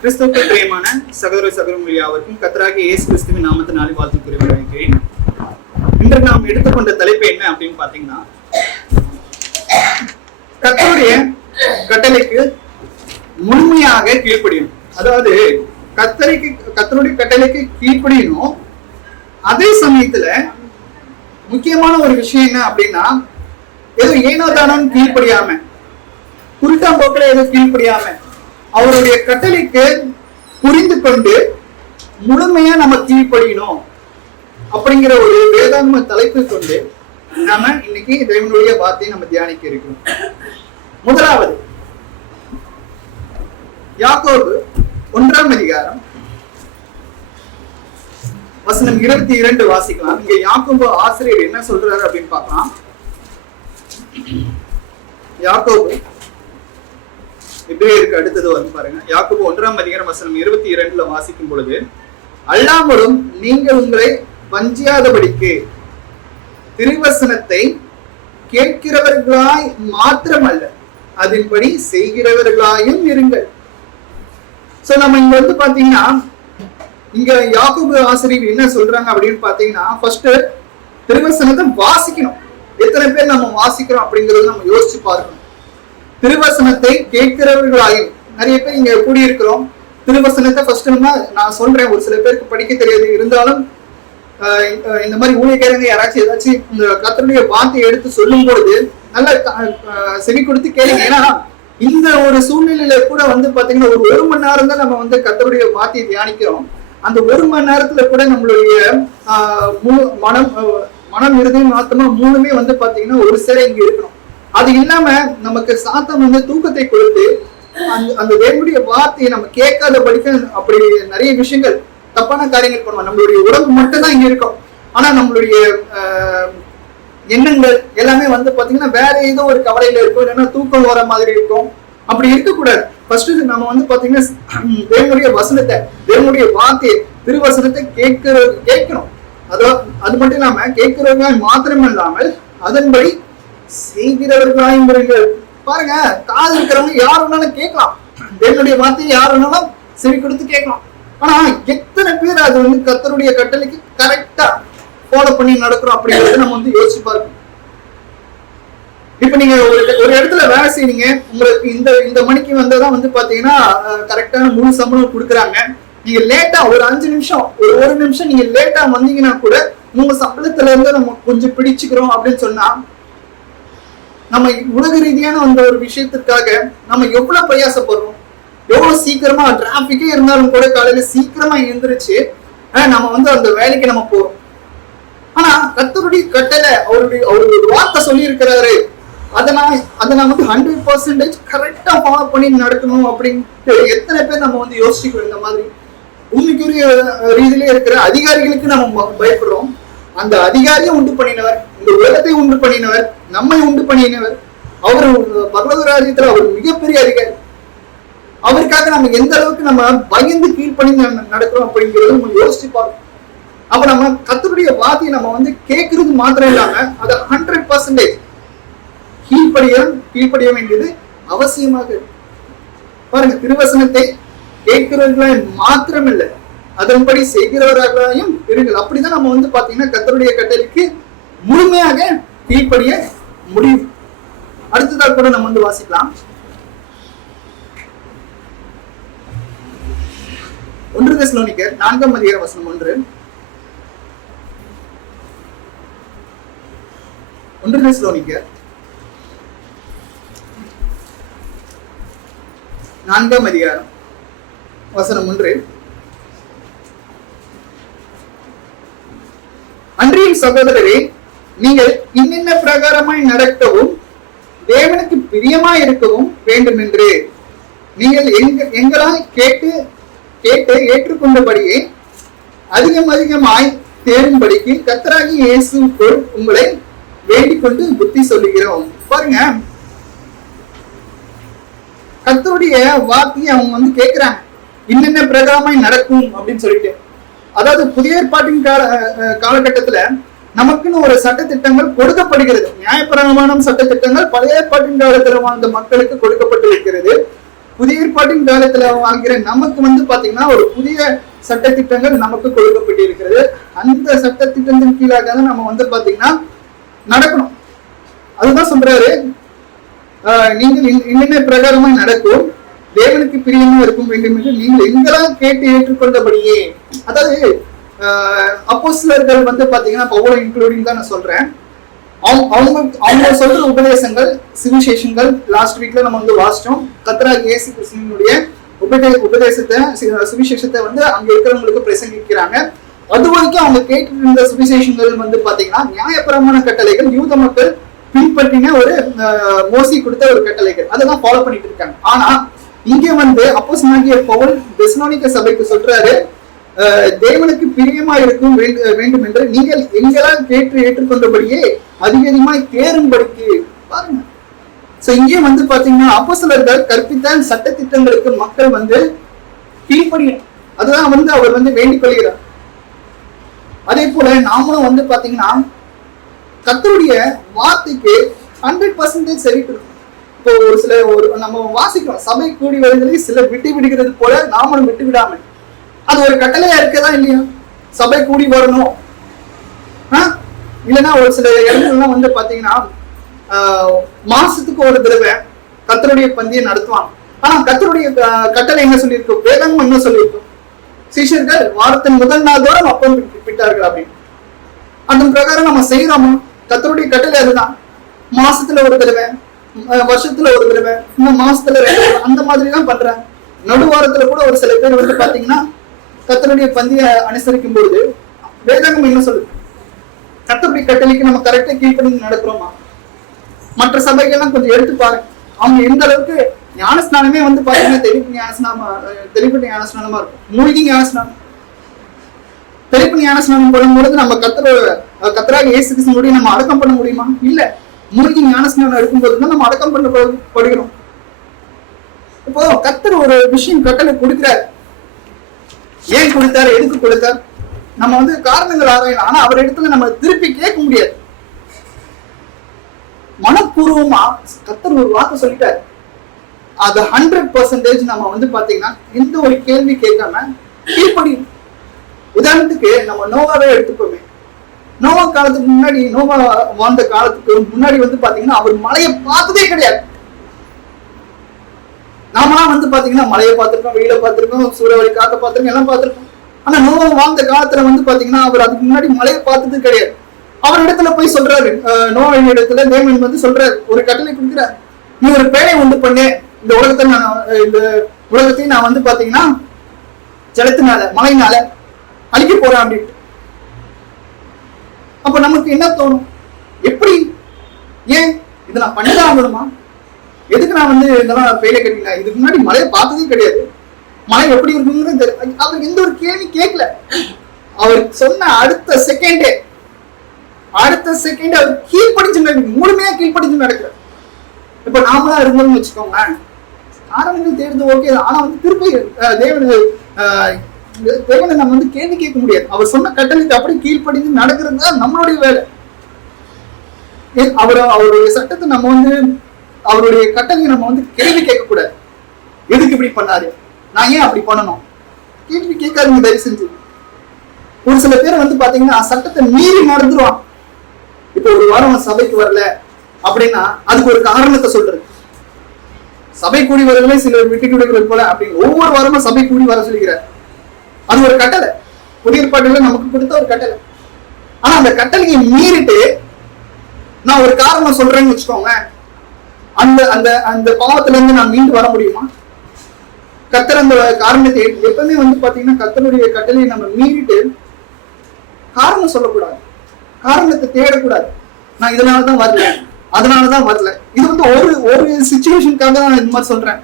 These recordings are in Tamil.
கிறிஸ்துவுக்குள் பிரியமான சகோதர சகோதரி யாவருக்கும் கர்த்தராகிய இயேசு கிறிஸ்துவின் நாமத்தினாலே வாழ்த்து கூறியிருக்கிறேன். இன்று நாம் எடுத்துக்கொண்ட தலைப்பு என்ன அப்படின்னு பாத்தீங்கன்னா, கர்த்தருடைய கட்டளைக்கு முழுமையாக கீழ்ப்படியணும். அதாவது கர்த்தருடைய கட்டளைக்கு கீழ்ப்படியணும். அதே சமயத்துல முக்கியமான ஒரு விஷயம் என்ன அப்படின்னா, ஏதோ ஏனோ தானோன்னு கீழ்ப்படியாம, குருட்டாம்போக்கில ஏதோ கீழ்ப்படியாம, அவருடைய கட்டளைக்கு புரிந்து கொண்டு முழுமையா நம்ம கீழ்ப்படியணும் அப்படிங்கிற ஒரு வேதாகம தலைப்பு கொண்டு நாம இன்னைக்கு தேவனுடைய வார்த்தையை நம்ம தியானிக்க இருக்கிறோம். முதலாவது யாக்கோபு 1ஆம் அதிகாரம் வசனம் 22 வாசிக்கலாம். இங்க யாக்கோபு ஆசிரியர் என்ன சொல்றாரு அப்படின்னு பார்க்கலாம். யாக்கோபு எபிரேயருக்கு அடுத்தது வந்து பாருங்க. யாக்கோபு 1ஆம் அதிகாரம் வசனம் 22 வாசிக்கும் பொழுது, அல்லாமலும் நீங்கள் உங்களை வஞ்சியாதபடிக்கு திருவசனத்தை கேட்கிறவர்களாய் மாத்திரமல்ல, அதன்படி செய்கிறவர்களாயும் இருங்கள். சோ நம்ம இங்க வந்து பாத்தீங்கன்னா, இங்க யாக்கோபு ஆசிரியர் என்ன சொல்றாங்க அப்படின்னு பாத்தீங்கன்னா, ஃபர்ஸ்ட் திருவசனத்தை வாசிக்கணும். எத்தனை பேர் நம்ம வாசிக்கிறோம் அப்படிங்கறத நம்ம யோசிச்சு பார்க்கணும். திருவசனத்தை கேட்கிறவர்களாயும், நிறைய பேர் இங்க கூடி இருக்கிறோம். திருவசனத்தை ஃபர்ஸ்ட் நான் சொல்றேன், ஒரு சில பேருக்கு படிக்க தெரியாது, இருந்தாலும் இந்த மாதிரி ஊழியக்காரங்க யாராச்சும் ஏதாச்சும் இந்த கர்த்தருடைய வார்த்தையை எடுத்து சொல்லும் பொழுது நல்ல செவி கொடுத்து கேளுங்க. ஏன்னா இந்த ஒரு சூழ்நிலையில கூட வந்து பாத்தீங்கன்னா, ஒரு மணி நேரம் தான் நம்ம வந்து கர்த்தருடைய வார்த்தையை தியானிக்கிறோம். அந்த 1 மணி நேரத்துல கூட நம்மளுடைய மனம் இருதயம் ஆத்மா மூணுமே வந்து பாத்தீங்கன்னா ஒரு சேர இங்க இருக்கணும். அது இல்லாம நமக்கு சாத்தம் வந்து தூக்கத்தை கொடுத்து அந்த தேவனுடைய வார்த்தையை நம்ம கேட்காத படிக்க அப்படி நிறைய விஷயங்கள் தப்பான காரியங்கள் பண்ணுவோம். நம்மளுடைய உடம்பு மட்டும் தான் இங்க இருக்கும், ஆனா நம்மளுடைய எண்ணங்கள் எல்லாமே வந்து பாத்தீங்கன்னா வேற ஏதோ ஒரு கவலையில இருக்கும், இல்லைன்னா தூக்கம் வர மாதிரி இருக்கும். அப்படி இருக்கக்கூடாது. ஃபர்ஸ்ட் நம்ம வந்து பாத்தீங்கன்னா தேவனுடைய வசனத்தை, தேவனுடைய வார்த்தையை, திருவசனத்தை கேட்கணும். அது மட்டும் இல்லாம கேட்கிறவங்க மாத்திரம் இல்லாமல் அதன்படி செய்கிறவர்களாயும் இருங்கள். பாருங்க, காது இருக்கிறவங்க யார் வேணாலும் கேட்கலாம், தேவனுடைய வார்த்தையை யார் வேணாலும் செவி கொடுத்து கேட்கலாம். ஆனா எத்தனை பேர் அது வந்து கர்த்தருடைய கட்டளைக்கு கரெக்டா ஃபாலோ பண்ணி நடக்கிறோம் அப்படிங்கறத நம்ம வந்து யோசிச்சு பார்க்கணும். இப்ப நீங்க ஒரு இடத்துல வேலை செய்றீங்க, உங்களுக்கு இந்த மணிக்கு வந்ததான் வந்து பாத்தீங்கன்னா கரெக்டான முழு சம்பளம் கொடுக்குறாங்க. நீங்க லேட்டா ஒரு 5 நிமிஷம் ஒரு நிமிஷம் நீங்க லேட்டா வந்தீங்கன்னா கூட உங்க சம்பளத்துல இருந்து நம்ம கொஞ்சம் பிடிச்சுக்கிறோம் அப்படின்னு சொன்னா, நம்ம உலக ரீதியான அந்த ஒரு விஷயத்திற்காக நம்ம எவ்வளவு பிரயாசப்படுறோம். எவ்வளவு சீக்கிரமா டிராபிக்கே இருந்தாலும் கூட காலையில சீக்கிரமா எழுந்திருச்சு நம்ம வந்து அந்த வேலைக்கு நம்ம போறோம். ஆனா கர்த்தருடைய கட்டளை அவருடைய வார்த்தை சொல்லி இருக்கிறாரு, அதை நான் வந்து 100% கரெக்டா ஃபாலோ பண்ணி நடக்கணும் அப்படின்ட்டு எத்தனை பேர் நம்ம வந்து யோசிக்கிறோம். இந்த மாதிரி உண்மைக்குரிய ரீதியிலே இருக்கிற அதிகாரிகளுக்கு நம்ம பயப்படுறோம். அந்த அதிகாரியை உண்டு பண்ணினவர், இந்த உலகத்தை உண்டு பண்ணினவர், நம்மை உண்டு பண்ணினவர், அவர் பரலோக ராஜ்யத்துல அவர் மிகப்பெரிய அதிகாரி. அவருக்காக நம்ம எந்த அளவுக்கு நம்ம பயந்து கீழ்ப்பணி நடக்கிறோம் அப்படிங்கிறது நம்ம யோசிச்சு பார்க்கணும். அப்ப நம்ம கர்த்தருடைய வார்த்தையை நம்ம வந்து கேட்கறது மாத்திரம் இல்லாம அதை 100% கீழ்ப்படிய வேண்டியது அவசியமாக இருக்கு. பாருங்க, திருவசனத்தை கேட்கிறவர்களாய் மாத்திரம் இல்லை, அதன்படி செய்கிறவர்களாயும் இருங்கள். அப்படிதான் நம்ம வந்து பாத்தீங்கன்னா கர்த்தருடைய கட்டளைக்கு முழுமையாக கீழ்ப்படிய முடியும். அடுத்ததாக கூட நம்ம வந்து வாசிக்கலாம். 1 தெசலோனிக்கர் 4ஆம் அதிகாரம் வசனம் 1. 1 தெசலோனிக்கர் 4ஆம் அதிகாரம் வசனம் 1. அன்றியும் சகோதரரே, நீங்கள் இன்னென்ன பிரகாரமாய் நடக்கவும் தேவனுக்கு பிரியமாய் இருக்கவும் வேண்டும் என்று நீங்கள் எங்களாய் கேட்டு ஏற்றுக்கொண்டபடியே அதிகமாய் தேரும்படிக்கு கர்த்தராகிய இயேசுவுக்குள் உங்களை வேண்டிக் கொண்டு புத்தி சொல்லுகிறோம். பாருங்க, கர்த்தருடைய வார்த்தையை அவங்க வந்து கேட்கிறாங்க, இன்னென்ன பிரகாரமாய் நடக்கும் அப்படின்னு சொல்லிட்டு. அதாவது புதிய ஏற்பாட்டின் காலகட்டத்துல நமக்குன்னு ஒரு சட்டத்திட்டங்கள் கொடுக்கப்படுகிறது. நியாயப்பிரமாணம் சட்டத்திட்டங்கள் பழைய ஏற்பாட்டின் காலத்துல வாழ்ந்த மக்களுக்கு கொடுக்கப்பட்டு இருக்கிறது. புதிய ஏற்பாட்டின் காலத்துல வாங்குகிற நமக்கு வந்து பாத்தீங்கன்னா ஒரு புதிய சட்ட திட்டங்கள் நமக்கு கொடுக்கப்பட்டிருக்கிறது. அந்த சட்ட திட்டத்தின் கீழாக தான் நம்ம வந்து பாத்தீங்கன்னா நடக்கணும். அதுதான் சொல்றாரு, நீங்கள் இன்னுமே பிரகாரமா நடக்கும், தேவனுக்கு பிரியமா இருக்கும் வேண்டும் என்று நீங்கள் எங்கெல்லாம் கேட்டு ஏற்றுக்கொண்டபடியே. அதாவது அப்போஸ்தலர்கள் வந்து பாத்தீங்கன்னா பவுலை இன்க்ளூடிங் தான் நான் சொல்றேன். அவங்க சொல்ற உபதேசங்கள், சுவிசேஷங்கள் லாஸ்ட் வீக்ல நம்ம வந்து வாசிச்சோம். கர்த்தராகிய இயேசு கிறிஸ்துவினுடைய உபதேசத்தை, சுவிசேஷத்தை வந்து அங்க இருக்கிறவங்களுக்கு பிரசங்கிக்கிறாங்க. அது வரைக்கும் அவங்க கேட்டு இருந்த சுவிசேஷங்கள் வந்து பாத்தீங்கன்னா நியாயபரமான கட்டளைகள், யூத மக்கள் பின்பற்றின ஒரு மோசி கொடுத்த ஒரு கட்டளைகள், அதெல்லாம் ஃபாலோ பண்ணிட்டு இருக்காங்க. ஆனா இங்க வந்து அப்போஸ்தலனாகிய பவுல் தெசலோனிக்க சபைக்கு சொல்றாரு, தேவனுக்கு பிரியமா இருக்கும் வேண்டும் என்று நீங்கள் எங்கெல்லாம் கேட்டு ஏற்றுக்கொண்டபடியே அதிகமாய் தேரும்படிக்கு பாருங்க. சோ இங்கே வந்து பாத்தீங்கன்னா அப்போஸ்தலர்கள் கற்பித்த சட்ட திட்டங்களுக்கு மக்கள் வந்து கீழ்ப்படியும். அதுதான் வந்து அவர் வந்து வேண்டிக் கொள்கிறார். அதே போல நாமளும் வந்து பாத்தீங்கன்னா கர்த்தருடைய வார்த்தைக்கு 100% செவிக்கணும். இப்போ ஒரு நம்ம வாசிக்கிறோம், சபை கூடி வருவதில் சிலர் விட்டு விடுகிறது போல நாமளும் விட்டு விடாமல். அது ஒரு கட்டளையா இருக்கதா இல்லையா? சபை கூடி வரணும். இல்லைன்னா ஒரு சில இடங்கள்லாம் வந்து பாத்தீங்கன்னா மாசத்துக்கு ஒரு தடவை கர்த்தருடைய பந்தியை நடத்துவாங்க. ஆனா கர்த்தருடைய கட்டளை என்ன சொல்லியிருக்கோம், வேதம் என்ன சொல்லியிருக்கோம், சீஷர்கள் வாரத்தின் முதல் நாள் தோறும் அப்பம் பிட்டார்கள் அப்படின்னு. அதன் பிரகாரம் நம்ம செய்யறோமா? கர்த்தருடைய கட்டளை அதுதான். மாசத்துல ஒரு தடவை, வருஷத்துல ஒரு தடவை, இன்னும் மாசத்துல 2 அந்த மாதிரி தான் பண்றாங்க. நடுவாரத்துல கூட ஒரு சில பேர் வந்து பாத்தீங்கன்னா கர்த்தருடைய பந்தியை அனுசரிக்கும் பொழுது வேதாகம் என்ன சொல்லுது, கர்த்தருடைய கட்டளைக்கு நம்ம கரெக்டா கீழ்ப்படிந்து நடக்கிறோமா? மற்ற சபைகள்லாம் கொஞ்சம் எடுத்து பாருங்க, அவங்க எந்த அளவுக்கு ஞானஸ்நானமே வந்து பாத்தீங்கன்னா தெளிப்பு ஞானஸ்நானமா இருக்கும். மூழ்கி ஞானஸ்நானம், தெளிப்பு ஞானஸ்நானம் பண்ணும்பொழுது நம்ம கர்த்தராகிய இயேசு கிறிஸ்துவோட நம்ம அடக்கம் பண்ண முடியுமா? இல்ல. மூழ்கி ஞானஸ்நானம் எடுக்கும்போது தான் நம்ம அடக்கம் பண்ணப்படுகிறோம். இப்போ கர்த்தர் ஒரு விஷயம் கட்டளை கொடுக்கிறார். ஏன் கொடுத்தாரு, எதுக்கு கொடுத்தார், நம்ம வந்து காரணங்கள் ஆராயலாம். ஆனா அவர் இடத்துல நம்ம திருப்பி கேட்க முடியாது. மனப்பூர்வமா கர்த்தர் ஒரு வார்த்தை சொல்லிட்டாரு, அது 100% நம்ம வந்து பாத்தீங்கன்னா எந்த ஒரு கேள்வி கேட்காம கீழ்ப்படி. உதாரணத்துக்கு நம்ம நோவாவே எடுத்துக்கோமே. நோவா காலத்துக்கு முன்னாடி, நோவா வாழ்ந்த காலத்துக்கு முன்னாடி வந்து பாத்தீங்கன்னா அவர் மழையை பார்த்ததே கிடையாது. நாமெல்லாம் வந்து பாத்தீங்கன்னா மழையை பார்த்திருக்கோம், வெயில பார்த்திருக்கோம், சூறாவளி காத்த பார்த்திருக்கோம், எல்லாம் பார்த்திருக்கோம். ஆனா நோவா வாழ்ந்த காலத்துல வந்து பாத்தீங்கன்னா அவர் அதுக்கு முன்னாடி மழையை பார்த்தது கிடையாது. அவர் இடத்துல போய் சொல்றாரு, நோவாவின் இடத்துல தேவன் வந்து சொல்றாரு, ஒரு கட்டளை கொடுக்கிறார், நீ ஒரு பேழை உண்டு பண்ணு, இந்த உலகத்தையும் நான் வந்து பாத்தீங்கன்னா ஜலத்தினால, மழையினால அழிக்க போறேன் அப்படின்ட்டு. அப்ப நமக்கு என்ன தோணும், எப்படி, ஏன் இதை நான் பண்ணிதான் ஆகணுமா? எதுக்கு நான் வந்து இதெல்லாம் பேழை கட்டினேன், இதுக்கு முன்னாடி மழையை பார்த்ததே கிடையாது, மழை எப்படி இருக்குங்கிறது தெரியும். அவர் எந்த ஒரு கேள்வி கேட்கல. அவர் சொன்ன அடுத்த செகண்டே அவர் கீழ்படிச்சு முழுமையா கீழ்படிச்சு நடக்கிறார். இப்ப நாமளா இருந்தோம்னு வச்சுக்கோங்க, ஆரம்பங்கள் தேர்ந்து ஓகே, ஆனா வந்து திருப்பி தேவனை நம்ம வந்து கேள்வி கேட்க முடியாது. அவர் சொன்ன கட்டளைக்கு அப்படி கீழ்படிந்து நடக்கிறது தான் நம்மளுடைய வேலை. அவருடைய சட்டத்தை நம்ம வந்து, அவருடைய கட்டளையை நம்ம வந்து கேள்வி கேட்க கூடாது. எதுக்கு இப்படி பண்ணாரு, நான் ஏன் அப்படி பண்ணணும், கேள்வி கேட்காதீங்க தயவு செஞ்சு. ஒரு சில பேர் வந்து பாத்தீங்கன்னா சட்டத்தை மீறி நடந்துருவான். இப்ப ஒரு வாரம் சபைக்கு வரல அப்படின்னா அதுக்கு ஒரு காரணத்தை சொல்றது. சபை கூடி வரவே சில விட்டு விடுகிறது போல அப்படின்னு ஒவ்வொரு வாரமும் சபை கூடி வர சொல்லிக்கிறார். அது ஒரு கட்டளை, புதிய ஏற்பாட்டுல நமக்கு கொடுத்த ஒரு கட்டளை. ஆனா அந்த கட்டளையை மீறிட்டு நான் ஒரு காரணம் சொல்றேன்னு வச்சுக்கோங்க, அந்த அந்த அந்த பாவத்துல இருந்து நான் மீண்டு வர முடியுமா? கர்த்தர் அந்த காரணத்தை எப்பவுமே வந்து பாத்தீங்கன்னா கர்த்தருடைய கட்டளையை நம்ம மீறிட்டு காரணம் சொல்லக்கூடாது, காரணத்தை தேடக்கூடாது. நான் இதனாலதான் வரல, அதனாலதான் வரல. இது வந்து ஒரு சிச்சுவேஷனுக்காக தான் நான் இந்த மாதிரி சொல்றேன்.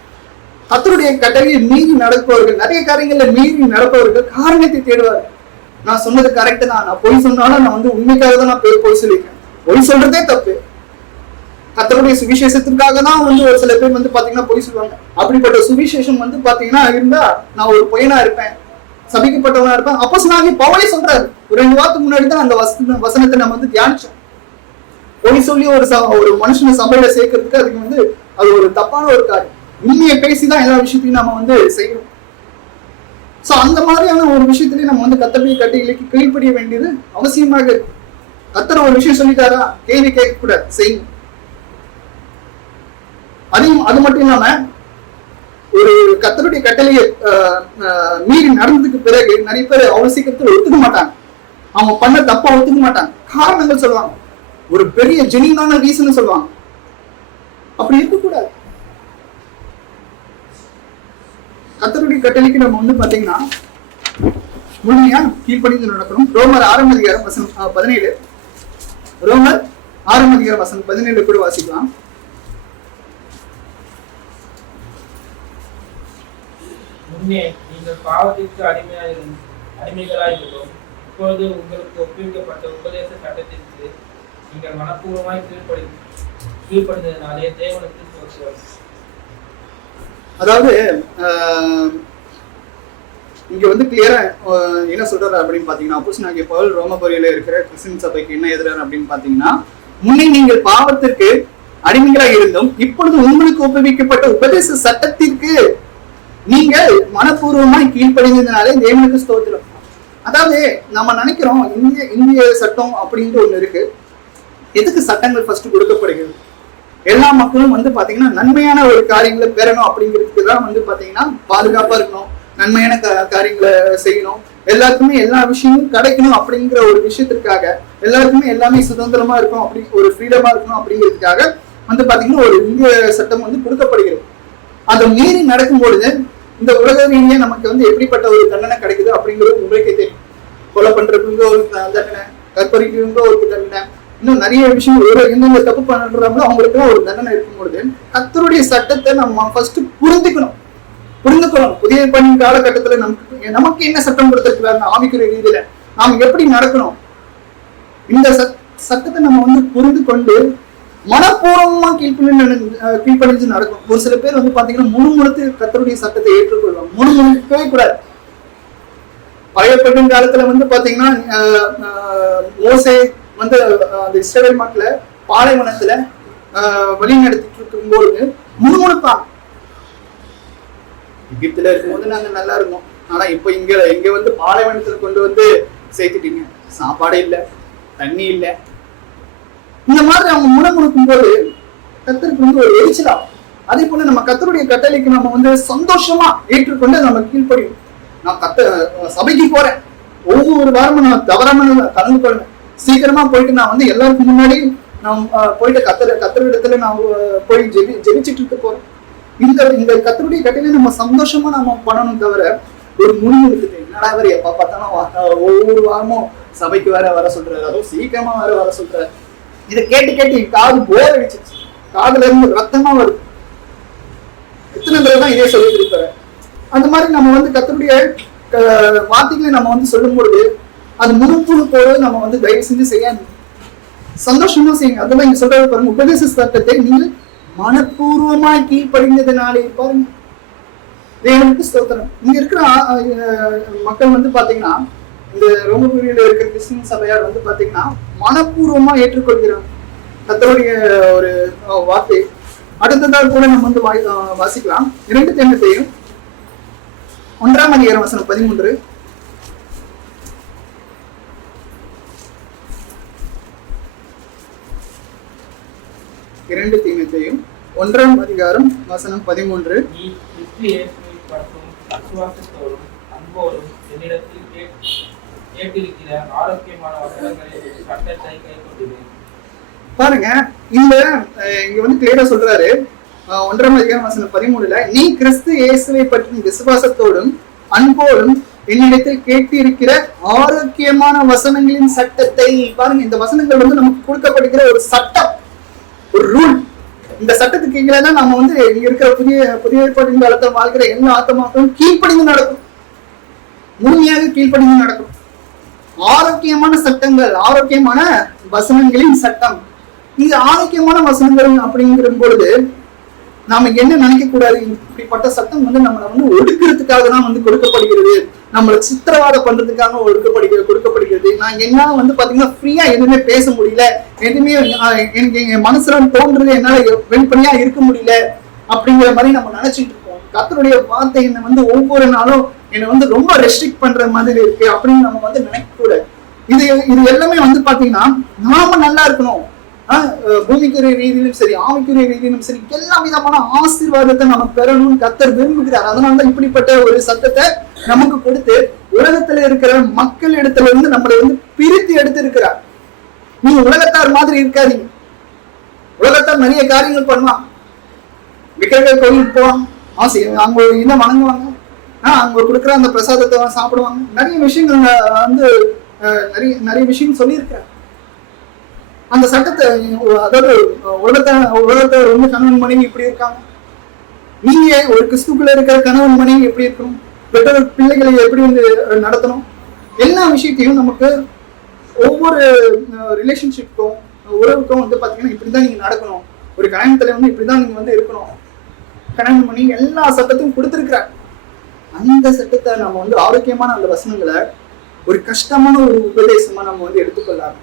கர்த்தருடைய கட்டளையை மீறி நடப்பவர்கள், நிறைய காரியங்கள்ல மீறி நடப்பவர்கள் காரணத்தை தேடுவார்கள். நான் சொன்னது கரெக்ட் தான், நான் பொய் சொன்னாலும் நான் வந்து உண்மைக்காக தான் நான் பொய் சொல்லியிருக்கேன். பொய் சொல்றதே தப்பு. கர்த்தருடைய சுவிசேஷத்துக்காக தான் வந்து ஒரு சில பேர் வந்து பாத்தீங்கன்னா பொய் சொல்லுவாங்க. அப்படிப்பட்ட சுவிசேஷம் வந்து பாத்தீங்கன்னா இருந்தா நான் ஒரு பொய்னா இருப்பேன், சபிக்கப்பட்டவனா இருப்பேன். அப்போஸ்தலனாகிய பவுலே சொல்றாரு, ஒரு 2 வாரத்துக்கு முன்னாடி தான் அந்த வசனத்தை நம்ம வந்து தியானிச்சோம். பொய் சொல்லி ஒரு மனுஷனை சபையில சேர்க்கறதுக்கு அதுக்கு வந்து அது ஒரு தப்பான ஒரு காரியம். உண்மையை பேசிதான் எல்லா விஷயத்தையும் நம்ம வந்து செய்யணும். சோ அந்த மாதிரியான ஒரு விஷயத்திலேயே நம்ம வந்து கர்த்தருடைய கட்டளைக்கு கீழ்ப்படிய வேண்டியது அவசியமாக இருக்கு. கர்த்தர் ஒரு விஷயம் சொல்லிட்டாரா, கேள்வி கேட்க கூடாது, செய்யும். அது மட்டும் இல்லாம ஒரு கர்த்தருடைய கட்டளையை மீறி நடந்ததுக்கு பிறகு நிறைய பேர் அவ்வளவு சீக்கிரத்தில் ஒத்துக்க மாட்டாங்க. அவங்க பண்ண தப்பா ஒத்துக்க மாட்டாங்க, காரணங்கள் சொல்லுவாங்க, ஒரு பெரிய ஜெனியூனான ரீசன் சொல்லுவாங்க. அப்படி இருக்கக்கூடாது. கர்த்தருடைய கட்டளைக்கு நம்ம வந்து பாத்தீங்கன்னா முழுமையா கீழ்ப்படிந்து நடக்கணும். ரோமர் 6 அதிகாரம் வசனம் 17, ரோமர் 6 அதிகாரம் வசனம் 17 கூட வாசிக்கலாம். முன்னே நீங்கள் பாவத்திற்கு அடிமைகளாயிருந்தோம். இப்பொழுது உங்களுக்கு ஒப்புவிக்கப்பட்ட உபதேச சட்டத்திற்கு நீங்கள் மனப்பூர்வமாய் கீழ்ப்படிந்ததினாலே தேவனுக்கு ஸ்தோத்திரம். அதாவது இங்க வந்து கிளியரா என்ன சொல்றாரு அப்படின்னு பாத்தீங்கன்னா, அப்போஸ்தலனாகிய பவுல் ரோமபுரியில இருக்கிற கிறிஸ்டியன் சபைக்கு என்ன எழுதுறாரு அப்படின்னு பாத்தீங்கன்னா, முன்னே நீங்கள் பாவத்திற்கு அடிமைகளாக இருந்தோம், இப்பொழுது உங்களுக்கு ஒப்புவிக்கப்பட்ட உபதேச சட்டத்திற்கு நீங்கள் மனப்பூர்வமாய் கீழ்ப்படிந்ததுனாலே தேவனுக்கு ஸ்தோத்திரம். அதாவது நம்ம நினைக்கிறோம் இந்திய சட்டம் அப்படின்ற ஒண்ணு இருக்கு. எதுக்கு சட்டங்கள் ஃபர்ஸ்ட் கொடுக்கப்படுகிறது? எல்லா மக்களும் வந்து பாத்தீங்கன்னா நன்மையான ஒரு காரியங்களை பெறணும் அப்படிங்கிறதுக்கு தான் வந்து பாத்தீங்கன்னா பாதுகாப்பா இருக்கணும், நன்மையான காரியங்களை செய்யணும், எல்லாருக்குமே எல்லா விஷயமும் கிடைக்கணும் அப்படிங்கிற ஒரு விஷயத்திற்காக, எல்லாருக்குமே எல்லாமே சுதந்திரமா இருக்கும், அப்படி ஒரு ஃப்ரீடமா இருக்கணும் அப்படிங்கிறதுக்காக வந்து பாத்தீங்கன்னா ஒரு இந்திய சட்டம் வந்து கொடுக்கப்படுகிறது. அதை மீறி நடக்கும் பொழுது இந்த உலக ரீதியா நமக்கு வந்து எப்படிப்பட்ட ஒரு தண்டனை கிடைக்குது அப்படிங்கிறது உங்களுக்கே தெரியும். கொலை பண்றதுக்கு ஒரு தண்டனை, கற்பழிக்கிறவங்க ஒரு தண்டனை, இன்னும் நிறைய விஷயம் எந்தெந்த தப்பு பண்றாங்களோ அவங்களுக்கு ஒரு தண்டனை இருக்கும் பொழுது கர்த்தருடைய சட்டத்தை நம்ம ஃபர்ஸ்ட் புரிந்துக்கணும். புதிய ஏற்பாட்டின் காலகட்டத்துல நமக்கு என்ன சட்டம் கொடுத்திருக்கிறாங்க, ஆவிக்குரிய ரீதியில நாம் எப்படி நடக்கணும், இந்த சட்டத்தை நம்ம வந்து புரிந்து கொண்டு மனப்பூர்வமா கீழ்ப்படிஞ்சு நடக்கும். ஒரு சில பேர் வந்து பாத்தீங்கன்னா முழுமுழுத்து கர்த்தருடைய சட்டத்தை ஏற்றுக்கொள்வாங்க, முழுமுழுக்கவே கூடாது. பழைய ஏற்பாட்டின் காலத்துல வந்து பாத்தீங்கன்னா மோசே வந்து அந்த இஸ்ரவேல் மக்களை பாலைவனத்துல வழி நடத்திட்டு இருக்கும்போது முழுமுழுப்பாங்க. எகிப்துல இருக்கும்போது நாங்க நல்லா இருந்தோம், ஆனா இப்ப இங்க வந்து பாலைவனத்துல கொண்டு வந்து சேர்த்துட்டீங்க, சாப்பாடு இல்ல, தண்ணி இல்ல, இந்த மாதிரி அவங்க முழுமுழுக்கும் போது கர்த்தருக்கு வந்து ஒரு எரிச்சலா. அதே போல நம்ம கர்த்தருடைய கட்டளைக்கு நம்ம வந்து சந்தோஷமா ஏற்றுக்கொண்டு நம்ம கீழ்ப்படியும். நான் சபைக்கு போறேன், ஒவ்வொரு வாரமும் நான் தவறாம கலந்து கொள்வேன், சீக்கிரமா போயிட்டு நான் வந்து எல்லாருக்கும் முன்னாடி நான் போயிட்டு கர்த்தரிடத்துல நான் போய் ஜெபிச்சுட்டு இருக்க போறேன். இந்த கர்த்தருடைய கட்டளை நம்ம சந்தோஷமா நம்ம பண்ணணும், தவிர ஒரு முழுமுழுக்கு என்னடா அவர் எப்ப பார்த்தாலும் ஒவ்வொரு வாரமும் சபைக்கு வர சொல்றாரு, அதுவும் சீக்கிரமா வர சொல்றாரு. இதை கேட்டு காது போர் அடிச்சிருச்சு, காதுல இருந்து ரத்தமா வருது. எத்தனை தடவை தான் இதே சொல்லிட்டு இருப்பாரு. அந்த மாதிரி நம்ம வந்து கர்த்தருடைய வார்த்தைகளை நம்ம வந்து சொல்லும் பொழுது அது முழுப்போடு நம்ம வந்து தயவு செஞ்சு செய்யாங்க, சந்தோஷமா செய்யுங்க. அதெல்லாம் இங்க சொல்றது பாருங்க, உபதேச சட்டத்தை நீங்கள் மனப்பூர்வமாய் கீழ்ப்படிந்ததுனாலே பாருங்க தேவனுக்கு ஸ்தோத்திரம். இங்க இருக்கிற மக்கள் வந்து பாத்தீங்கன்னா, இந்த ரோமபுரியில இருக்கிற கிறிஸ்டியன் சபையார் வந்து பாத்தீங்கன்னா மனப்பூர்வமா ஏற்றுக்கொள்கிறாங்க கர்த்தருடைய ஒரு வார்த்தை. அடுத்ததாக கூட நம்ம வந்து வாசிக்கலாம் 2 தீமோத்தேயு 1 அதிகாரம் வசனம் 13. 2 தீமோத்தேயு 1 அதிகாரம் வசனம் 13. பாருங்க, இங்க வந்து கிளியரா சொல்றாரு 1 அதிகாரம் வசனம் 13, நீ கிறிஸ்து இயேசுவை பற்றி விசுவாசத்தோடும் அன்போடும் என்னிடத்தில் கேட்டு இருக்கிற ஆரோக்கியமான வசனங்களின் சட்டத்தை பாருங்க. இந்த வசனங்கள் வந்து நமக்கு கொடுக்கப்படுகிற ஒரு சட்டம், ஒரு ரூல். இந்த சட்டத்துக்கு கீழே நம்ம வந்து இங்க இருக்கிற புதிய ஏற்பாட்டின் காலத்தில் வாழ்கிற எல்லா ஆத்மாக்களும் கீழ்ப்படிந்து நடக்கும், முழுமையாக கீழ்ப்படிந்து நடக்கும். ஆரோக்கியமான சட்டங்கள், ஆரோக்கியமான வசனங்களின் சட்டம். இங்க ஆரோக்கியமான வசனங்கள் அப்படிங்கிற பொழுது நாம என்ன நினைக்க கூடாது, இப்படிப்பட்ட சட்டம் வந்து நம்மளை வந்து ஒடுக்கிறதுக்காக தான் வந்து கொடுக்கப்படுகிறது, நம்மளை சித்திரவாத பண்றதுக்காக கொடுக்கப்படுகிறது. நான் என்ன வந்து பாத்தீங்கன்னா ஃப்ரீயா எதுவுமே பேச முடியல, எதுவுமே எனக்கு என் மனசுல தோன்றது என்னால வெளிப்படையா இருக்க முடியல அப்படிங்கிற மாதிரி நம்ம நினைச்சிட்டு இருக்கோம். கர்த்தருடைய வார்த்தை என்னை வந்து ஒவ்வொரு நாளும் என்னை வந்து ரொம்ப ரெஸ்ட்ரிக்ட் பண்ற மாதிரி இருக்கு அப்படின்னு நம்ம வந்து நினைக்க கூட. இது எல்லாமே வந்து பாத்தீங்கன்னா நாம நல்லா இருக்கணும், பூமிக்குரிய ரீதியிலும் சரி ஆவிக்குரிய ரீதியிலும் சரி எல்லா விதமான ஆசீர்வாதத்தை நம்ம பெறணும்னு கர்த்தர் விரும்புகிறார். அதனாலதான் இப்படிப்பட்ட ஒரு சத்தத்தை நமக்கு கொடுத்து உலகத்துல இருக்கிற மக்கள் இடத்துல இருந்து நம்மளை வந்து பிரித்து எடுத்து இருக்கிறார். நீங்க உலகத்தார் மாதிரி இருக்காதீங்க. உலகத்தார் நிறைய காரியங்கள் பண்ணலாம், விக்கிரக கோயிலுக்கு போவாங்க, அவங்க இன்னும் வணங்குவாங்க, அவங்க கொடுக்குற அந்த பிரசாதத்தை சாப்பிடுவாங்க, நிறைய விஷயங்கள் வந்து நிறைய விஷயம் சொல்லியிருக்கிறார். அந்த சட்டத்தை அதாவது உலகத்தை வந்து கணவன் மனைவி இப்படி இருக்காங்க, நீங்க ஒரு கிறிஸ்துக்குள்ள இருக்கிற கணவன் மனைவி எப்படி இருக்கணும், பெற்றோர் பிள்ளைகளை எப்படி வந்து நடத்தணும், எல்லா விஷயத்தையும் நமக்கு ஒவ்வொரு ரிலேஷன்ஷிப்க்கும் உறவுக்கும் வந்து பாத்தீங்கன்னா இப்படிதான் நீங்க நடக்கணும், ஒரு கல்யாணத்துல வந்து இப்படிதான் நீங்க வந்து இருக்கணும், கல்யாணம் பண்ணி எல்லா சட்டத்தையும் கொடுத்திருக்கிறார். அந்த சட்டத்தை நம்ம வந்து ஆரோக்கியமான அந்த வசனங்களை ஒரு கஷ்டமான ஒரு உபதேசமா நம்ம வந்து எடுத்துக்கொள்ளலாம்.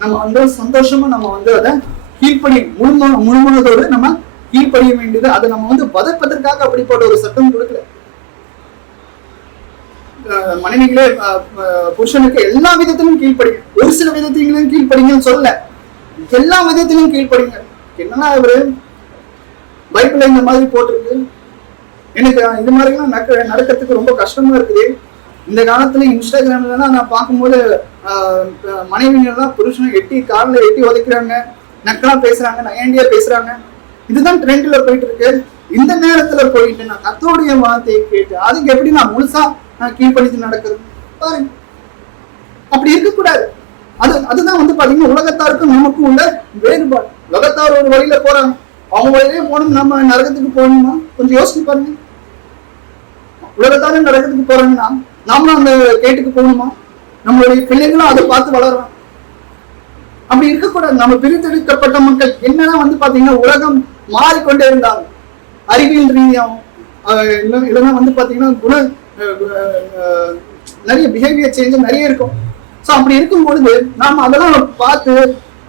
நம்ம வந்து சந்தோஷமா நம்ம வந்து அதை கீழ்ப்படி முழுமனதோடு நம்ம கீழ்ப்படிய வேண்டியது. அதை நம்ம வந்து வதப்பதற்காக அப்படிப்பட்ட ஒரு சட்டம் கொடுக்கல. மனைவிகளே புருஷனுக்கு எல்லா விதத்திலும் கீழ்ப்படிங்க, ஒரு சில விதத்திலும் கீழ்ப்படிங்கன்னு சொல்ல, எல்லா விதத்திலும் கீழ்ப்படிங்க. என்னன்னா அவரு பைபிள்ல இந்த மாதிரி போட்டிருக்கு, எனக்கு இது மாதிரிலாம் நடக்கிறதுக்கு ரொம்ப கஷ்டமா இருக்குது. இந்த காலத்துல இன்ஸ்டாகிராம்லாம் நான் பார்க்கும்போது மனைவிகள்லாம் புருஷனை காலில் எட்டி உதைக்கிறாங்க, நக்கலா பேசுறாங்க, நயண்டியா பேசுறாங்க. இதுதான் ட்ரெண்ட்ல போயிட்டு இருக்கு. இந்த நேரத்துல போயிட்டு நான் கர்த்தருடைய வார்த்தையை கேட்டு அதுக்கு எப்படி நான் முழுசா கீழ்ப்படித்து நடக்கிறது பாருங்க. அப்படி இருக்கக்கூடாது. அதுதான் வந்து பாத்தீங்கன்னா உலகத்தாருக்கும் நமக்கும் உள்ள வேறுபாடு. உலகத்தார் ஒரு வழியில போறாங்க, அவங்க வழியிலே போகணும், நம்ம நரகத்துக்கு போகணுமா கொஞ்சம் யோசிச்சு பாருங்க. உலகத்தாரும் நரகத்துக்கு போறாங்கன்னா நாமளும் அந்த கேட்டுக்கு போகணுமா? நம்மளுடைய பிள்ளைகளும் அதை பார்த்து வளர்றோம். அப்படி இருக்கக்கூடாது. நம்ம பிரித்தெடுக்கப்பட்ட மக்கள் என்னன்னா வந்து பாத்தீங்கன்னா உலகம் மாறிக்கொண்டே இருந்தாங்க, அறிவியல் ரீதியாகவும் இல்லைன்னா வந்து பாத்தீங்கன்னா நிறைய பிஹேவியர் சேஞ்ச் நிறைய இருக்கும். ஸோ அப்படி இருக்கும் பொழுது நாம அதெல்லாம் பார்த்து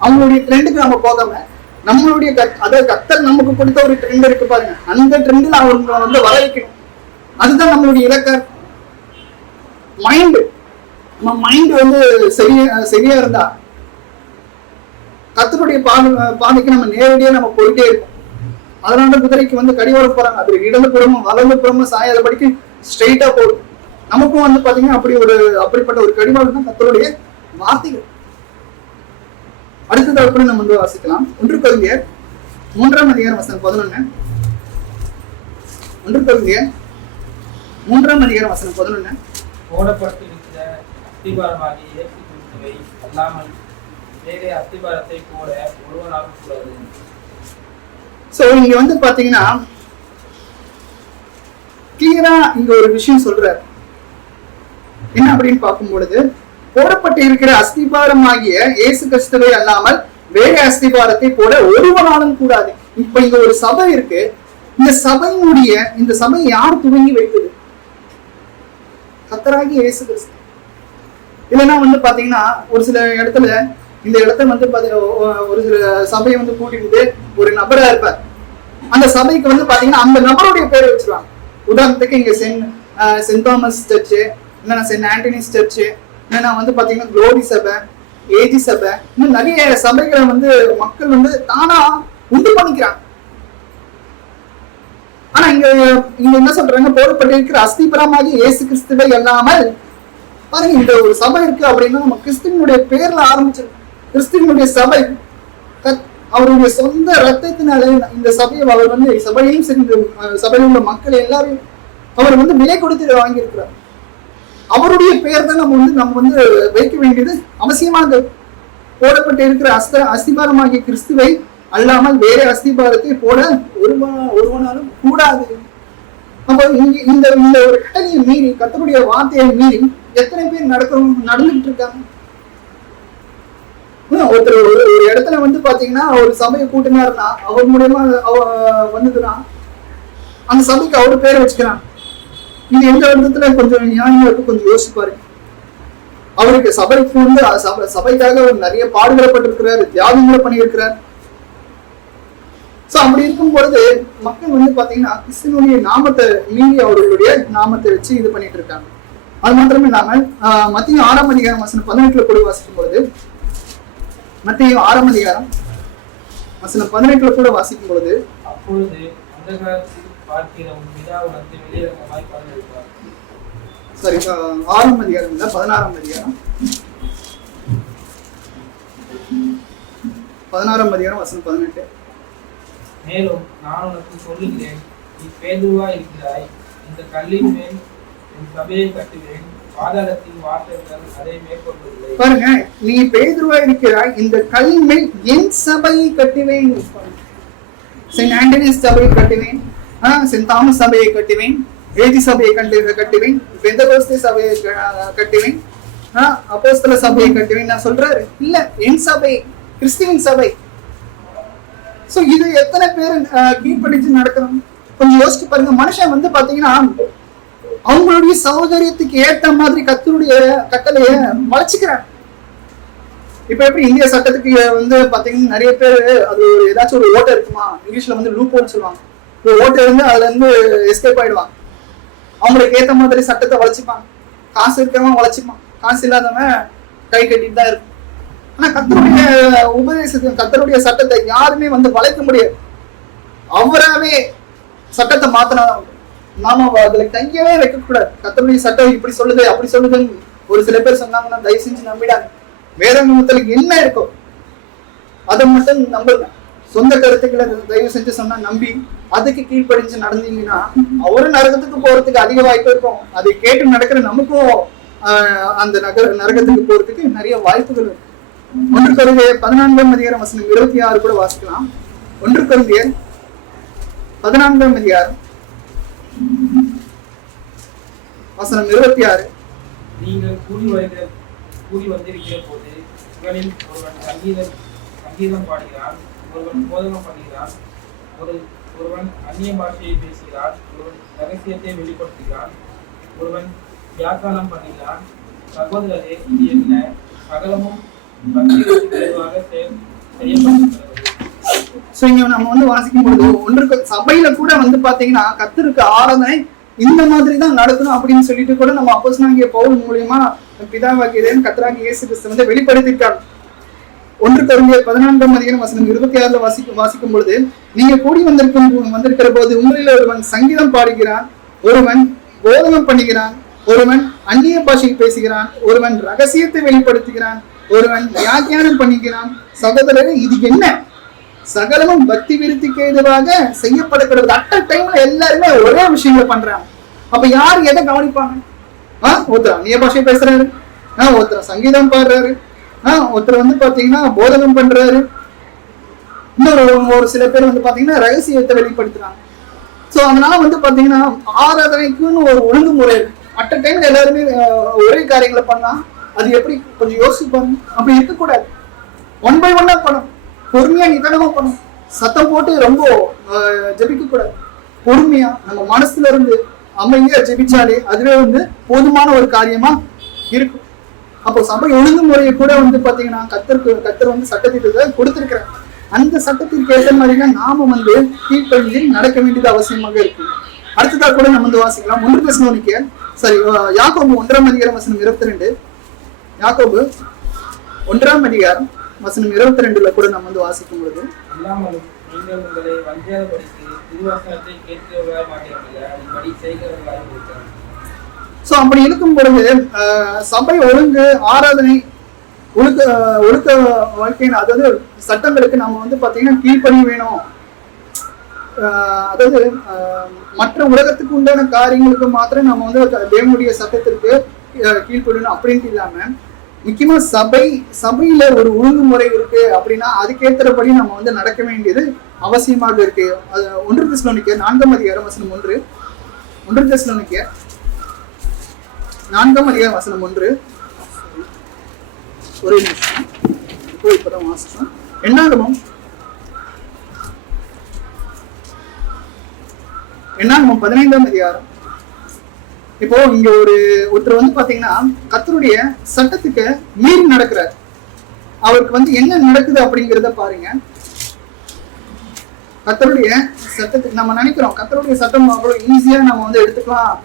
அவங்களுடைய ட்ரெண்டுக்கு நம்ம போகாம நம்மளுடைய அதாவது கர்த்தர் நமக்கு கொடுத்த ஒரு ட்ரெண்ட் இருக்கு பாருங்க, அந்த ட்ரெண்டில் அவங்க வந்து வர வைக்கணும். அதுதான் நம்மளுடைய இலக்க. மைண்ட் வந்து சரியா இருந்தா கர்த்தருடைய பாதைக்கு நம்ம நேரடியா நம்ம போயிட்டே இருக்கோம். அதனால குதிரைக்கு வந்து கடிவாள போறாங்க, அது இடது புறமும் வலது புறமும் சாயாத படிக்கு ஸ்ட்ரெயிட்டா போகும். நமக்கும் வந்து பாத்தீங்கன்னா அப்படிப்பட்ட ஒரு கடிவாளம் தான் கர்த்தருடைய வார்த்தைகள். அடுத்ததாக கூட நம்ம வந்து வாசிக்கலாம். 1 கொரிந்தியர் 3-ம் அதிகாரம் வசனம் 11. 1 கொரிந்தியர் 3-ம் அதிகாரம் வசனம் 11. போடப்பட்டிருக்கிற அஸ்திபாரமாகிய இயேசு கிறிஸ்துவை அல்லாமல் வேறே அஸ்திபாரத்தை போட ஒருவனாலும் கூடாது. சோ இங்க வந்து பாத்தீங்கன்னா கிளியரா இங்க ஒரு விஷயம் சொல்றாரு. என்ன அப்படின்னு பார்க்கும் பொழுது, போடப்பட்டு இருக்கிற அஸ்திபாரமாகிய இயேசு கிறிஸ்துவை அல்லாமல் வேற அஸ்திபாரத்தை போட ஒருவனாலும் கூடாது. இப்ப இங்க ஒரு சபை இருக்கு. இந்த சபை யார் துவங்கி வைத்தது? கர்த்தராகிய இயேசு கிறிஸ்து. இல்லைன்னா வந்து பாத்தீங்கன்னா ஒரு சில இடத்துல இந்த இடத்த வந்து ஒரு சில சபையை வந்து கூட்டிட்டு ஒரு நபரா இருப்பார். அந்த சபைக்கு வந்து பாத்தீங்கன்னா அந்த நபருடைய பேரை வச்சிருவாங்க. உதாரணத்துக்கு இங்க சென்ட் தாமஸ் சர்ச்சு, இல்லைன்னா சென்ட் ஆண்டனிஸ் சர்ச்சு, இல்லைன்னா வந்து பாத்தீங்கன்னா குளோரி சபை, ஏஜி சபை, இன்னும் நிறைய சபைகளை வந்து மக்கள் வந்து தானா உண்டு பண்ணிக்கிறாங்க. ஆனா இங்க என்ன சொல்றாங்க, போடப்பட்டிருக்கிற அஸ்திபரமாக இயேசு கிறிஸ்துவை அல்லாமல் பாருங்க, இந்த ஒரு சபை இருக்கு அப்படின்னா நம்ம கிறிஸ்துவனுடைய பேர்ல ஆரம்பிச்சிருக்கோம். கிறிஸ்துவனுடைய சபை அவருடைய சொந்த ரத்தத்தினாலே இந்த சபையை அவர் வந்து சபையும் சரி சபையில் உள்ள மக்கள் எல்லாரும் அவர் வந்து விலை கொடுத்து வாங்கியிருக்கிறார். அவருடைய பெயர் தான் நம்ம வந்து வைக்க வேண்டியது அவசியமாக. போடப்பட்டு இருக்கிற அஸ்திபாரமாகிய கிறிஸ்துவை அல்லாமல் வேற அஸ்திபாரத்தை போட ஒருவனாலும் கூடாது. அப்போ இந்த ஒரு கட்டளையை மீறி, கர்த்தருடைய வார்த்தையை மீறி எத்தனை பேர் நடந்துட்டு இருக்காங்க. ஒருத்தர் ஒரு இடத்துல வந்து பாத்தீங்கன்னா ஒரு சபையை கூட்டினாருன்னா அவர் மூலமா வந்ததுன்னா அந்த சபைக்கு அவரு பேரை வச்சுக்கிறான். இது எந்த விதத்துல கொஞ்சம் நியாயமா இருக்கு, கொஞ்சம் யோசிப்பாரு. அவருக்கு சபைக்கு வந்து சபைக்காக நிறைய பாடுகளப்பட்டிருக்கிறார், தியாகங்களை பண்ணியிருக்கிறார். சோ அப்படி இருக்கும் பொழுது மக்கள் வந்து பாத்தீங்கன்னா கிறிஸ்துவனுடைய நாமத்தை மீறி அவர்களுடைய நாமத்தை வச்சு இது பண்ணிட்டு இருக்காங்க. அது மாத்திரமே இல்லாமல் மத்திய 6ஆம் அதிகாரம் வசனம் 18 கூட வாசிக்கும் பொழுது, மத்திய 6ஆம் அதிகாரம் வசனம் 18 கூட வாசிக்கும் பொழுது, அப்பொழுது அந்தகாரத்தில் பார்க்கிற உன் பிதா உனக்கு வெளியரங்கமாய் பலனளிப்பார். சரி, 6ஆம் அதிகாரம் இல்ல 16ஆம் அதிகாரம், 16ஆம் அதிகாரம் வசனம் 18. மேலும் நான் உனக்கு சொல்லுகிறேன், நீ பேதுருவா இருக்கிறாய், இந்த கல்லின் மேல் என் சபையை கட்டுவேன், பாதாளத்தின் வாசல்கள் அதை மேற்கொள்வதில்லை. பாருங்க, நீ பேதுருவா இருக்கிறாய், இந்த கல்லின் மேல் என் சபையை கட்டுவேன். செயின்ட் ஆண்டனிஸ் சபையை கட்டுவேன், செயின்ட் தாமஸ் சபையை கட்டுவேன், ஏஜி சபையை கட்டுவேன், பெந்தகோஸ்தே சபையை கட்டுவேன், அப்போஸ்தல சபையை கட்டுவேன் நான் சொல்றாரு. இல்ல, என் சபை, கிறிஸ்துவின் சபை. சோ இது எத்தனை பேர் கீழ்ப்படிச்சு நடக்கிறோம் கொஞ்சம் யோசிச்சு பாருங்க. மனுஷன் வந்து பாத்தீங்கன்னா அவங்களுடைய சௌகரியத்துக்கு ஏற்ற மாதிரி கர்த்தருடைய கட்டளைய வளைச்சுக்கிறாங்க. இப்ப எப்படி இந்திய சட்டத்துக்கு வந்து பாத்தீங்கன்னா நிறைய பேர் அது ஒரு ஏதாச்சும் ஒரு ஓட்டை இருக்குமா, இங்கிலீஷ்ல வந்து லூப் ஹோல்னு சொல்லுவாங்க, ஒரு ஓட்டை இருந்து அதுல இருந்து எஸ்கேப் ஆயிடுவாங்க. அவங்களுக்கு ஏத்த மாதிரி சட்டத்தை வளைச்சுப்பாங்க. காசு இருக்கிறவன் வளைச்சுப்பான், காசு இல்லாதவன் கை கட்டிட்டு தான் இருக்கும். ஆனா கர்த்தருடைய உபதேசத்தை, கர்த்தருடைய சட்டத்தை யாருமே வந்து வளைக்க முடியாது. அவராவே சட்டத்தை மாத்தினாதான் நாம அதுல கையவே வைக்க கூடாது. கர்த்தருடைய சட்டம் இப்படி சொல்லுது அப்படி சொல்லுதுன்னு ஒரு சில பேர் சொன்னாங்கன்னா தயவு செஞ்சு நம்பிடாங்க. வேதாகமத்துல என்ன இருக்கும் அதை மட்டும் நம்புங்க. சொந்த கருத்துக்களை தயவு செஞ்சு சொன்னா நம்பி அதுக்கு கீழ்ப்படிஞ்சு நடந்தீங்கன்னா அவரும் நரகத்துக்கு போறதுக்கு அதிக வாய்ப்பு இருக்கும். அதை கேட்டு நடக்கிற நமக்கும் அந்த நரகத்துக்கு போறதுக்கு நிறைய வாய்ப்புகள் இருக்கு. 1 கொரிந்தியர் 14ஆம் அதிகாரம் வசனம் 26 கூட வாசிக்கலாம். 1 கொரிந்தியர் 14ஆம் அதிகாரம் வசனம் 26. நீங்கள் கூடி வந்திருக்கிற போது உங்களில் ஒருவன் சங்கீதம் பாடுகிறான், ஒருவன் போதகம் பண்ணுகிறான், ஒருவன் அந்நிய பாஷையை பேசுகிறான், ஒருவன் ரகசியத்தை வெளிப்படுத்துகிறான், ஒருவன் வியாக்கியானம் பண்ணுகிறான். சகோதரரே, இது என்ன? சகலமும் நம்ம வந்து வாசிக்கும் பொழுது ஒன்றுக்கு சபையில கூட வந்து பாத்தீங்கன்னா கர்த்தருக்கு ஆராதனை இந்த மாதிரி தான் நடக்கணும் அப்படின்னு சொல்லிட்டு கூட நம்ம அப்போஸ்தலனாகிய பவுல் மூலியமா பிதாவாகிய தேவன் கர்த்தராகிய இயேசு கிறிஸ்து வந்து வெளிப்படுத்தியிருக்காங்க. 1 கொரிந்தியர் 14ஆம் அதிகாரம் வசனம் 26 வாசிக்கும் பொழுது, நீங்க கூடி வந்திருக்கிற போது உங்களில் ஒருவன் சங்கீதம் பாடுகிறான், ஒருவன் போதகம் பண்ணுகிறான், ஒருவன் அந்நிய பாஷை பேசுகிறான், ஒருவன் ரகசியத்தை வெளிப்படுத்துகிறான், ஒருவன் வியாக்கியானம் பண்ணிக்கிறான். சகோதரரே, இது என்ன? சகலமும் பக்தி விருத்திக்கு ஏதுவாக செய்யப்படக்கூடாது. அட்ட டைம்ல எல்லாருமே ஒரே விஷயங்களை பண்றாங்க. அப்ப யாரு எதை கவனிப்பாங்க? ஒருத்தர் அந்நிய பாஷை பேசுறாரு, ஒருத்தர் சங்கீதம் பாடுறாரு, ஒருத்தர் வந்து பாத்தீங்கன்னா போதகம் பண்றாரு, ஒரு சில பேர் வந்து பாத்தீங்கன்னா ரகசியத்தை வெளிப்படுத்துறாங்க. சோ அதனால வந்து பாத்தீங்கன்னா ஆராதனைக்குன்னு ஒரு ஒழுங்குமுறை இருக்கு. அட்ட டைம்ல எல்லாருமே ஒரே காரியங்களை பண்ணா அது எப்படி? கொஞ்சம் யோசிச்சு பாருங்க. அப்படி இருக்கக்கூடாது. 1 by 1 பண்ணும், பொறுமையா நிதானமா பண்ணும். சத்தம் போட்டு ரொம்ப ஜெபிக்க கூடாது. பொறுமையா நம்ம மனசுல இருந்து அமைதியா ஜெபிச்சாலே அதுவே வந்து போதுமான ஒரு காரியமா இருக்கும். அப்போ சபை ஒழுங்குமுறையை கூட வந்து பாத்தீங்கன்னா கர்த்தர் வந்து சட்டத்திட்டத்தை கொடுத்திருக்கிறார். அந்த சட்டத்திற்கு ஏற்ற மாதிரிதான் நாம வந்து கீழ்ப்படிஞ்சு நடக்க வேண்டியது அவசியமாக இருக்கு. அடுத்ததா கூட நம்ம வந்து வாசிக்கலாம். 1 தெசலோனிக்கேயர் யாக்கோபு 1ஆம் அதிகாரம் வசனம் 22. யாக்கோபு 1ஆம் அதிகாரம் வசனம் 22ல கூட நம்ம வந்து வாசிக்கும் பொழுது, அல்லாமலும் நீங்கள் உங்களை வஞ்சியாதபடிக்கு திருவசனத்தை கேட்கிறவர்களாய் மாட்டீர்கள், அதன்படி செய்கிறவர்களாய் இருக்கிறார்கள். சோ அப்படி இருக்கும் பொழுது சபை ஒழுங்கு, ஆராதனை, ஒழுக்க வாழ்க்கையின் அதாவது சட்டங்களுக்கு நம்ம வந்து பாத்தீங்கன்னா கீழ்ப்படி வேணும். அதாவது மற்ற உலகத்துக்கு உண்டான காரியங்களுக்கு மாத்திரம் நம்ம வந்து தேவனுடைய சட்டத்திற்கு கீழ்ப்படணும் அப்படின்ட்டு இல்லாம, முக்கியமா சபையில ஒரு ஒழுங்குமுறை இருக்கு அப்படின்னா அதுக்கேற்றபடி நம்ம வந்து நடக்க வேண்டியது அவசியமாக இருக்கு. 1 தெசலோனிக்கேயர் 4ஆம் அதிகாரம் வசனம் 1. 1 தெசலோனிக்கேயர் 4ஆம் அதிகாரம் வசனம் 1. ஒரு நிமிஷம், இப்பதான் வாசிச்சோம். என்னாகமம் 15ஆம் அதிகாரம். இப்போ இங்க ஒருத்தர் வந்து பாத்தீங்கன்னா கர்த்தருடைய சட்டத்துக்கு மீறி நடக்கிறார். அவருக்கு வந்து என்ன நடக்குது அப்படிங்கிறத பாருங்க. கர்த்தருடைய சட்டத்துக்கு நம்ம நினைக்கிறோம் கர்த்தருடைய சட்டம் அவ்வளவு ஈஸியா நம்ம வந்து எடுத்துக்கலாம்.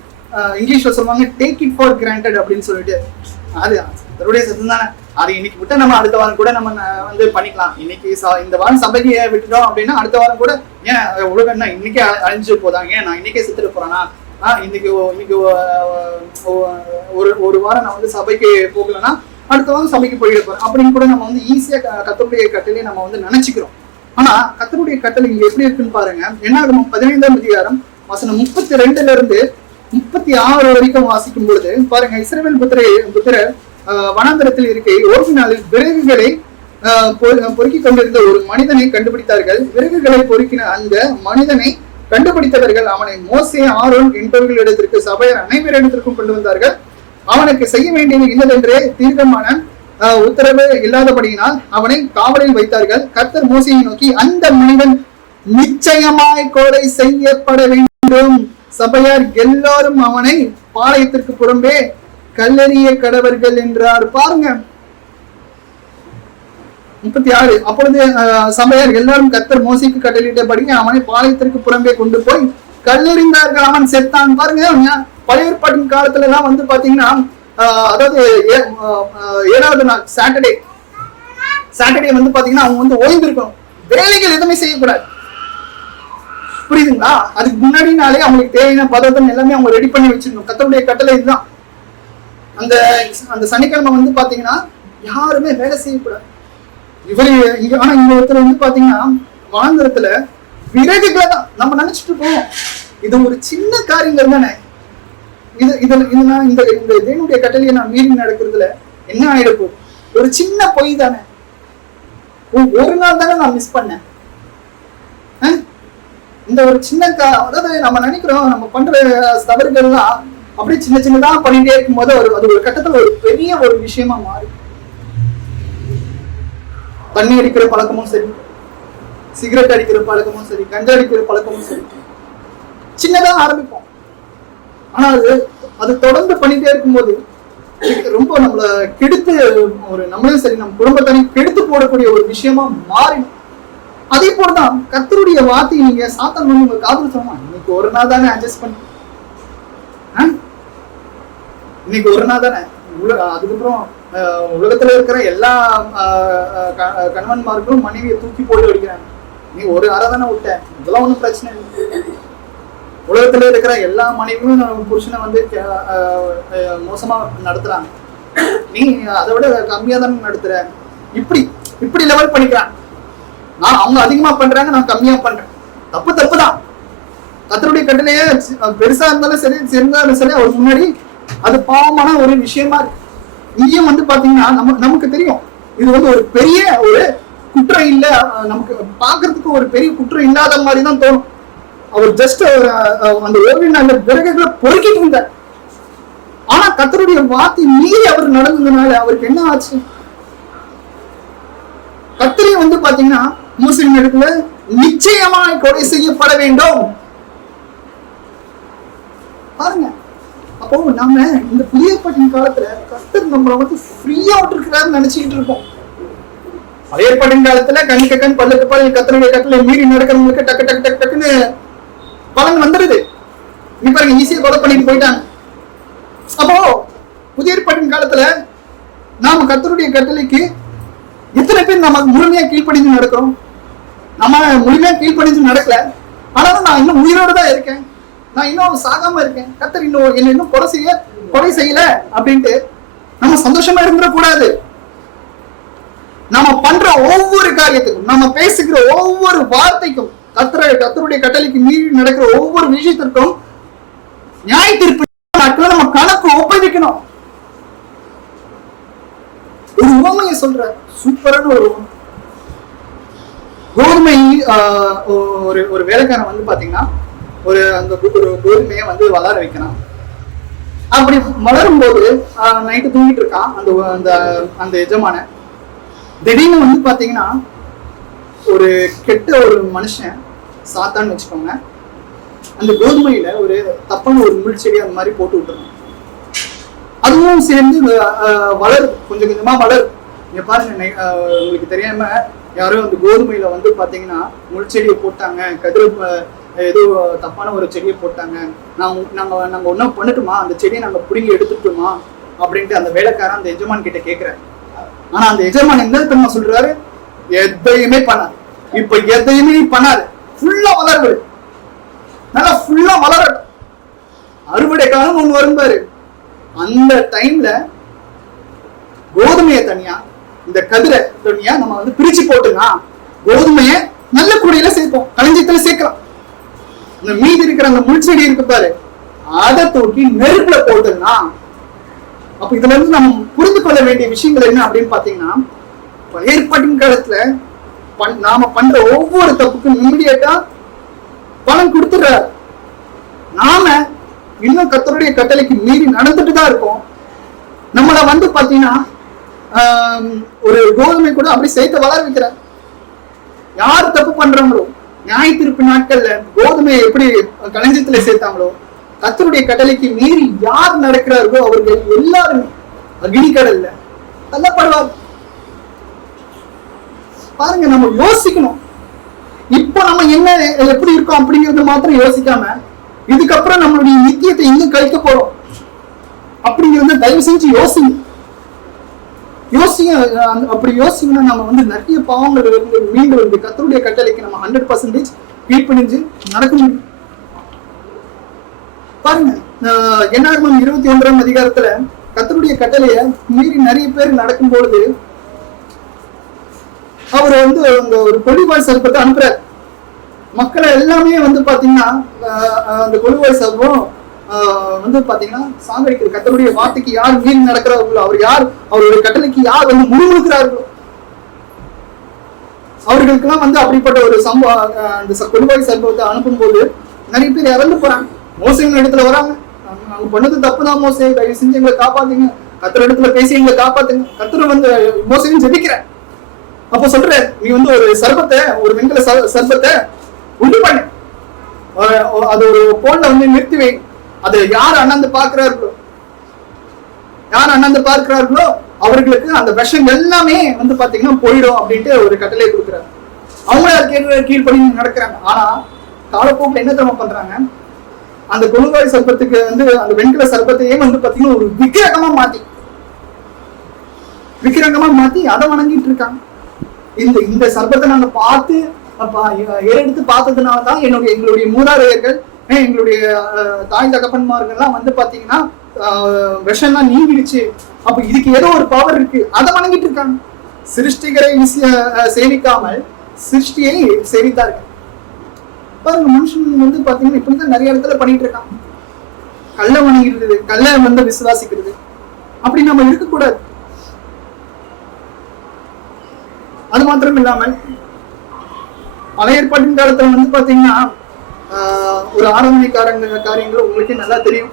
இங்கிலீஷ்ல சொல்லுவாங்க டேக் இட் ஃபார் கிராண்டட் அப்படின்னு சொல்லிட்டு. அது கர்த்தருடைய சட்டம் தானே, அது இன்னைக்கு விட்டா நம்ம அடுத்த வாரம் கூட நம்ம வந்து பண்ணிக்கலாம். இன்னைக்கு இந்த வாரம் சபைக்கு விட்டுட்டோம் அப்படின்னா அடுத்த வாரம் கூட ஏன் உலகம் என்ன இன்னைக்கே அழிஞ்சு போதாங்க, ஏன் நான் இன்னைக்கே செத்துட்டு போறேன்னா, இன்னைக்கு ஒரு வாரம் நான் வந்து சபைக்கு போகலன்னா அடுத்த வாரம் சபைக்கு போயிட போறேன் அப்படின்னு கூட நம்ம வந்து ஈஸியா கர்த்தருடைய கட்டளையை நம்ம வந்து நினைச்சுக்கிறோம். ஆனா கர்த்தருடைய கட்டளை இங்க எப்படி இருக்குன்னு பாருங்க. என்னாகும் 15ஆம் அதிகாரம் வசனம் 32 இருந்து 36 வரைக்கும் வாசிக்கும் பொழுது பாருங்க, இஸ்ரவேல் புத்திரர் வனாந்தரத்தில் இருக்க ஓய்வு நாளில் விறகுகளை பொறுக்கிக் கொண்டிருந்த ஒரு மனிதனை கண்டுபிடித்தார்கள். விறகுகளை பொறுக்கின அந்த மனிதனை கண்டுபிடித்தவர்கள் அவனை மோசே, ஆரோன் என்பவர்களிடத்திற்கு சபையர் அனைவரிடத்திற்கும் கொண்டு வந்தார்கள். அவனுக்கு செய்ய வேண்டியது இல்லதென்றே தீர்க்கமான உத்தரவு இல்லாதபடியினால் அவனை காவலில் வைத்தார்கள். கர்த்தர் மோசையை நோக்கி, அந்த மனிதன் நிச்சயமாய் கொலை செய்யப்பட வேண்டும். சபையார் எல்லாரும் அவனை பாளையத்திற்கு புறம்பே கல்லெறிய கடவர்கள் என்றார். பாருங்க 36. அப்பொழுது சபையார் எல்லாரும் கர்த்தர் மோசைக்கு கட்டளையிட்டபடி அவனை பாளையத்திற்கு புறம்பே கொண்டு போய் கல்லெறிந்தார்கள். அவன் செத்தான். பாருங்க, பழைய ஏற்பாட்டின் காலத்துல எல்லாம் வந்து பாத்தீங்கன்னா, அதாவது 7வது நாள் சாட்டர்டே வந்து பாத்தீங்கன்னா அவங்க வந்து ஓய்ந்திருக்கணும், வேலைகள் எதுவுமே செய்யக்கூடாது. புரியுதுங்களா? அதுக்கு முன்னாடி நாளே அவங்களுக்கு தேவையான பதார்த்தம் எல்லாமே அவங்க ரெடி பண்ணி வச்சிருக்கணும். கர்த்தருடைய கட்டளை இதுதான். அந்த சனிக்கிழமை வந்து பாத்தீங்கன்னா யாருமே வேலை செய்யக்கூடாது. ஆனா இங்க ஒருத்தர் வந்து பாத்தீங்கன்னா வாங்குறதுல விறகுகளை தான் நம்ம நினைச்சிட்டு இருக்கோம். இது ஒரு சின்ன காரியங்கள் தானே. இந்த தேவனுடைய கட்டளையை நான் மீறி நடக்கிறதுல என்ன ஆயிட போகுது? ஒரு சின்ன பொய் தானே. ஒரு நாள் தானே நான் மிஸ் பண்ணேன். இந்த ஒரு சின்ன அதாவது நம்ம நினைக்கிறோம் நம்ம பண்ற தவறுகள்லாம் அப்படியே சின்னதா பண்ணிட்டே இருக்கும் போது அது ஒரு கட்டத்துல ஒரு பெரிய ஒரு விஷயமா மாறி, தண்ணி அடிக்கிற பழக்கமும் சரி, சிகரெட் அடிக்கிற பழக்கமும் சரி, கஞ்சா அடிக்கிற பழக்கமும் சரி, சின்னதா ஆரம்பிப்போம். ஆனா அது தொடர்ந்து பண்ணிட்டே இருக்கும்போது ரொம்ப நம்மள கெடுத்து, ஒரு நம்மளும் சரி நம்ம குடும்பத்தையும் கெடுத்து போடக்கூடிய ஒரு விஷயமா மாறி. அதே போலதான் கர்த்தருடைய வார்த்தையை நீங்க சாத்தான் வந்து உங்க காதல் சொன்னா, இன்னைக்கு ஒரு நாள் தானே அட்ஜஸ்ட் பண்ணி, இன்னைக்கு ஒரு நாள் தானே, அதுக்கப்புறம் உலகத்துல இருக்கிற எல்லா கணவன்மார்களும் மனைவியை தூக்கி போட்டு அடிக்கிறாங்க. நீ ஒரு அறை தானே விட்ட, இதெல்லாம் ஒன்றும் பிரச்சனை இல்லை. உலகத்துல இருக்கிற எல்லா மனைவியும் புருஷனை வந்து மோசமா நடத்துறாங்க, நீ அதை விட கம்மியா தானே நடத்துற. இப்படி லெவல் பண்ணிக்கிறாங்க. அவங்க அதிகமா பண்றாங்க, நான் கம்மியா பண்றேன். தப்பு தான். கர்த்தருடைய கட்டளையே பெருசா இருந்தாலும் சரி, சிறந்தாலும் சரி, அவர் முன்னாடி அது பாவமான ஒரு விஷயமா இருக்கு. இங்கேயும் வந்து பாத்தீங்கன்னா நமக்கு தெரியும் இது வந்து ஒரு பெரிய ஒரு குற்றம் இல்ல, நமக்கு பாக்குறதுக்கு ஒரு பெரிய குற்றம் இல்லாத மாதிரி தான் தோணும். அவர் ஜஸ்ட் அந்த ஓய்வு நாள்ல விறகுகளை பொறுக்கிட்டு இருந்தார். ஆனா கர்த்தருடைய வார்த்தை மீறி அவர் நடந்ததுனால அவருக்கு என்ன ஆச்சு? கர்த்தரை வந்து பாத்தீங்கன்னா முஸ்லிம் இடத்துல நிச்சயமாய் கொலை செய்யப்பட வேண்டும். பாருங்க, அப்போ நாம இந்த புதிய ஏற்பாட்டின் காலத்துல கர்த்தர் நம்மளை வந்து ஃப்ரீயா விட்டுருக்கிறாருன்னு நினைச்சுக்கிட்டு இருக்கோம். பழைய ஏற்பாட்டின் காலத்துல கண்ணுக்கு கண் பல்லுக்கு பல் கர்த்தருடைய கட்டளை மீறி நடக்கிறவங்களுக்கு டக்கு டக்கு டக்கு டக்குன்னு பலன் வந்துடுது. நீ பாருங்க, ஈஸியா கொலை பண்ணிட்டு போயிட்டாங்க. அப்போ புதிய ஏற்பாட்டின் காலத்துல நாம கர்த்தருடைய கட்டளைக்கு எத்தனை பேர் நம்ம முழுமையா கீழ்ப்படிஞ்சு நடக்கிறோம்? நம்ம முழுமையா கீழ்ப்படிஞ்சு நடக்கல, ஆனாலும் நான் இன்னும் உயிரோடு தான் இருக்கேன், நான் இன்னும் சாகாம இருக்கேன், கர்த்தர் இன்னும் கொலை செய்யல அப்படின்ட்டு நம்ம சந்தோஷமா இருந்துடக்கூடாது. நாம பண்ற ஒவ்வொரு காரியத்துக்கும், நம்ம பேசுகிற ஒவ்வொரு வார்த்தைக்கும், கர்த்தருடைய கட்டளைக்கு மீறி நடக்கிற ஒவ்வொரு விஷயத்திற்கும் நியாய தீர்ப்பு நாட்கள் நம்ம கணக்கு ஒப்படைக்கணும். ஒரு உவமையை சொல்ற, சூப்பரான ஒரு உவமை. கோதுமை ஒரு வேலைக்காரன் வந்து பாத்தீங்கன்னா அந்த கோதுமையை வந்து வளர வைக்கிறான். அப்படி வளரும் போது நைட்டு தூங்கிட்டு இருக்கான் அந்த எஜமான. திடீர்னு வந்து பாத்தீங்கன்னா ஒரு கெட்ட ஒரு மனுஷன், சாத்தான்னு வச்சுக்கோங்க, அந்த கோதுமையில ஒரு தப்பான ஒரு முள் செடி அந்த மாதிரி போட்டு விட்டுருங்க. அதுவும் சேர்ந்து வளருது, கொஞ்சம் கொஞ்சமா வளருது. நீங்க பாருங்க, உங்களுக்கு தெரியாம யாரும் அந்த கோதுமையில வந்து பாத்தீங்கன்னா முள் செடியை போட்டாங்க, ஏதோ தப்பான ஒரு செடியை போட்டாங்க, நாங்க ஒன்னும் பண்ணட்டுமா, அந்த செடியை நாங்க பிடுங்கி எடுத்துட்டுமா அப்படின்ட்டு அந்த வேலைக்காரன் அந்த எஜமான் கிட்ட கேட்கிறேன். ஆனா அந்த எஜமான் என்ன தெரியுமா சொல்றாரு, எதையுமே பண்ணாரு. இப்ப எதையுமே பண்ணாரு, ஃபுல்லா வளர்வு, நல்லா ஃபுல்லா வளரட்டும், அறுவடை காலம் ஒண்ணு வரும்பாரு. அந்த டைம்ல கோதுமையை தனியா இந்த கதிரை தனியா நம்ம வந்து பிரிச்சு போட்டுனா கோதுமைய நல்ல கூடையில சேர்ப்போம், களஞ்சியத்துல சேர்க்கலாம். இந்த மீதி இருக்கிற அந்த முள் செடி இருக்கு பாரு, அதை தூக்கி நெருப்புல போட்டுன்னா, அப்ப இதுல இருந்து நம்ம புரிந்து கொள்ள வேண்டிய விஷயங்கள் என்ன அப்படின்னு பாத்தீங்கன்னா, ஏற்பாட்டின் காலத்துல நாம பண்ற ஒவ்வொரு தப்புக்கும் இம்மிடியேட்டா பணம் கொடுத்துடுறாரு. நாம இன்னும் கர்த்தருடைய கட்டளைக்கு மீறி நடந்துட்டு தான் இருக்கோம். நம்மள வந்து பாத்தீங்கன்னா ஒரு கோதுமை கூட அப்படி சேர்த்து வளர வைக்கிறார். யார் தப்பு பண்றாங்களோ, நியாய தீர்ப்பு நாட்கள்ல கோதுமையை எப்படி களஞ்சியத்துல சேர்த்தாங்களோ, கர்த்தருடைய கட்டளைக்கு மீறி யார் நடக்கிறார்களோ அவர்கள் எல்லாருமே அக்னி கடல்ல தள்ளப்படுவார். பாருங்க, நம்ம யோசிக்கணும். இப்போ நம்ம என்ன எப்படி இருக்கோம் அப்படிங்கறது மாத்திரம் யோசிக்காம, இதுக்கப்புறம் நம்மளுடைய நித்தியத்தை இன்னும் கழிக்க போறோம் அப்படிங்கறத தயவு செஞ்சு யோசிங்க. அப்படி யோசிக்கணும். நம்ம வந்து நிறைய பாவங்கள் இருந்து மீண்டு வந்து கர்த்தருடைய கட்டளைக்கு நம்ம 100% கீழ்ப்படிஞ்சு நடக்க முடியும். பாருங்க, என்னாகமம் 21ஆம் அதிகாரத்துல கர்த்தருடைய கட்டளைய மீறி நிறைய பேர் நடக்கும் பொழுது அவர் வந்து அந்த ஒரு கொள்ளிவாய் சர்ப்பத்தை அனுப்புறாரு. மக்களை எல்லாமே வந்து பாத்தீங்கன்னா அந்த கொள்ளிவாய் சர்ப்பம் வந்து பாத்தீங்கன்னா சாகடிக்கிறது. கர்த்தருடைய வார்த்தைக்கு யார் மீறி நடக்கிறார்களோ, அவர் யார் அவருடைய கட்டளைக்கு யார் வந்து முழுமுழுக்கிறார்களோ அவர்களுக்கெல்லாம் வந்து அப்படிப்பட்ட ஒரு சம்பவம். அந்த கொள்ளிவாய் சர்ப்பத்தை அனுப்பும் போது நிறைய பேர் இறந்து போறாங்க. மோசையின் இடத்துல வராங்க, அவங்க பண்ணது தப்புதான், மோசை தயவு செஞ்சு எங்களை காப்பாத்துங்க, கர்த்தர் இடத்துல பேசி எங்களை காப்பாத்துங்க. கர்த்தர் வந்து மோசையும் ஜெபிக்கிற அப்ப சொல்ற, நீ வந்து ஒரு சர்ப்பத்தை, ஒரு வெண்கல சர்ப்பத்தை உண்டு பண்ணு, அது ஒரு போன்ல வந்து நிறுத்தி வை, அது யார் அண்ணாந்து பார்க்கிறார்களோ அவர்களுக்கு அந்த விஷம் எல்லாமே வந்து பாத்தீங்கன்னா போயிடும் அப்படின்ட்டு ஒரு கட்டளை கொடுக்குறாரு. அவங்களே அது கீழ்படி நடக்கிறாங்க. ஆனா காலப்போக்கில் என்ன தெரியுமா பண்றாங்க, அந்த கொள்ளுவாய் சர்ப்பத்துக்கு வந்து அந்த வெண்கல சர்ப்பத்தையே வந்து பாத்தீங்கன்னா ஒரு விக்கிரகமா மாத்தி அதை வணங்கிட்டு இருக்காங்க. இந்த சர்ப்பத்தை நாங்க பார்த்து எடுத்து பார்த்ததுனாலதான் எங்களுடைய மூதாதையர்கள், எங்களுடைய தாய் தகப்பன்மார்கள்லாம் வந்து பாத்தீங்கன்னா விஷம்லாம் நீங்கிடுச்சு. அப்ப இதுக்கு ஏதோ ஒரு பவர் இருக்கு, அதை வணங்கிட்டு இருக்காங்க. சிருஷ்டிகரை சேவிக்காமல் சிருஷ்டியை சேவித்தார்கள். பாருங்க, மனுஷன் வந்து பாத்தீங்கன்னா இப்படிதான் நிறைய இடத்துல பண்ணிட்டு இருக்கான். கல்ல வணங்கிடுறது, கல்ல வந்து விசுவாசிக்கிறது, அப்படி நம்ம இருக்கக்கூடாது. அது மாத்திரம் இல்லாமல் பழைய ஏற்பாட்டின் காலத்துல வந்து பாத்தீங்கன்னா ஒரு ஆராதனை காரியங்கள் உங்களுக்கே நல்லா தெரியும்.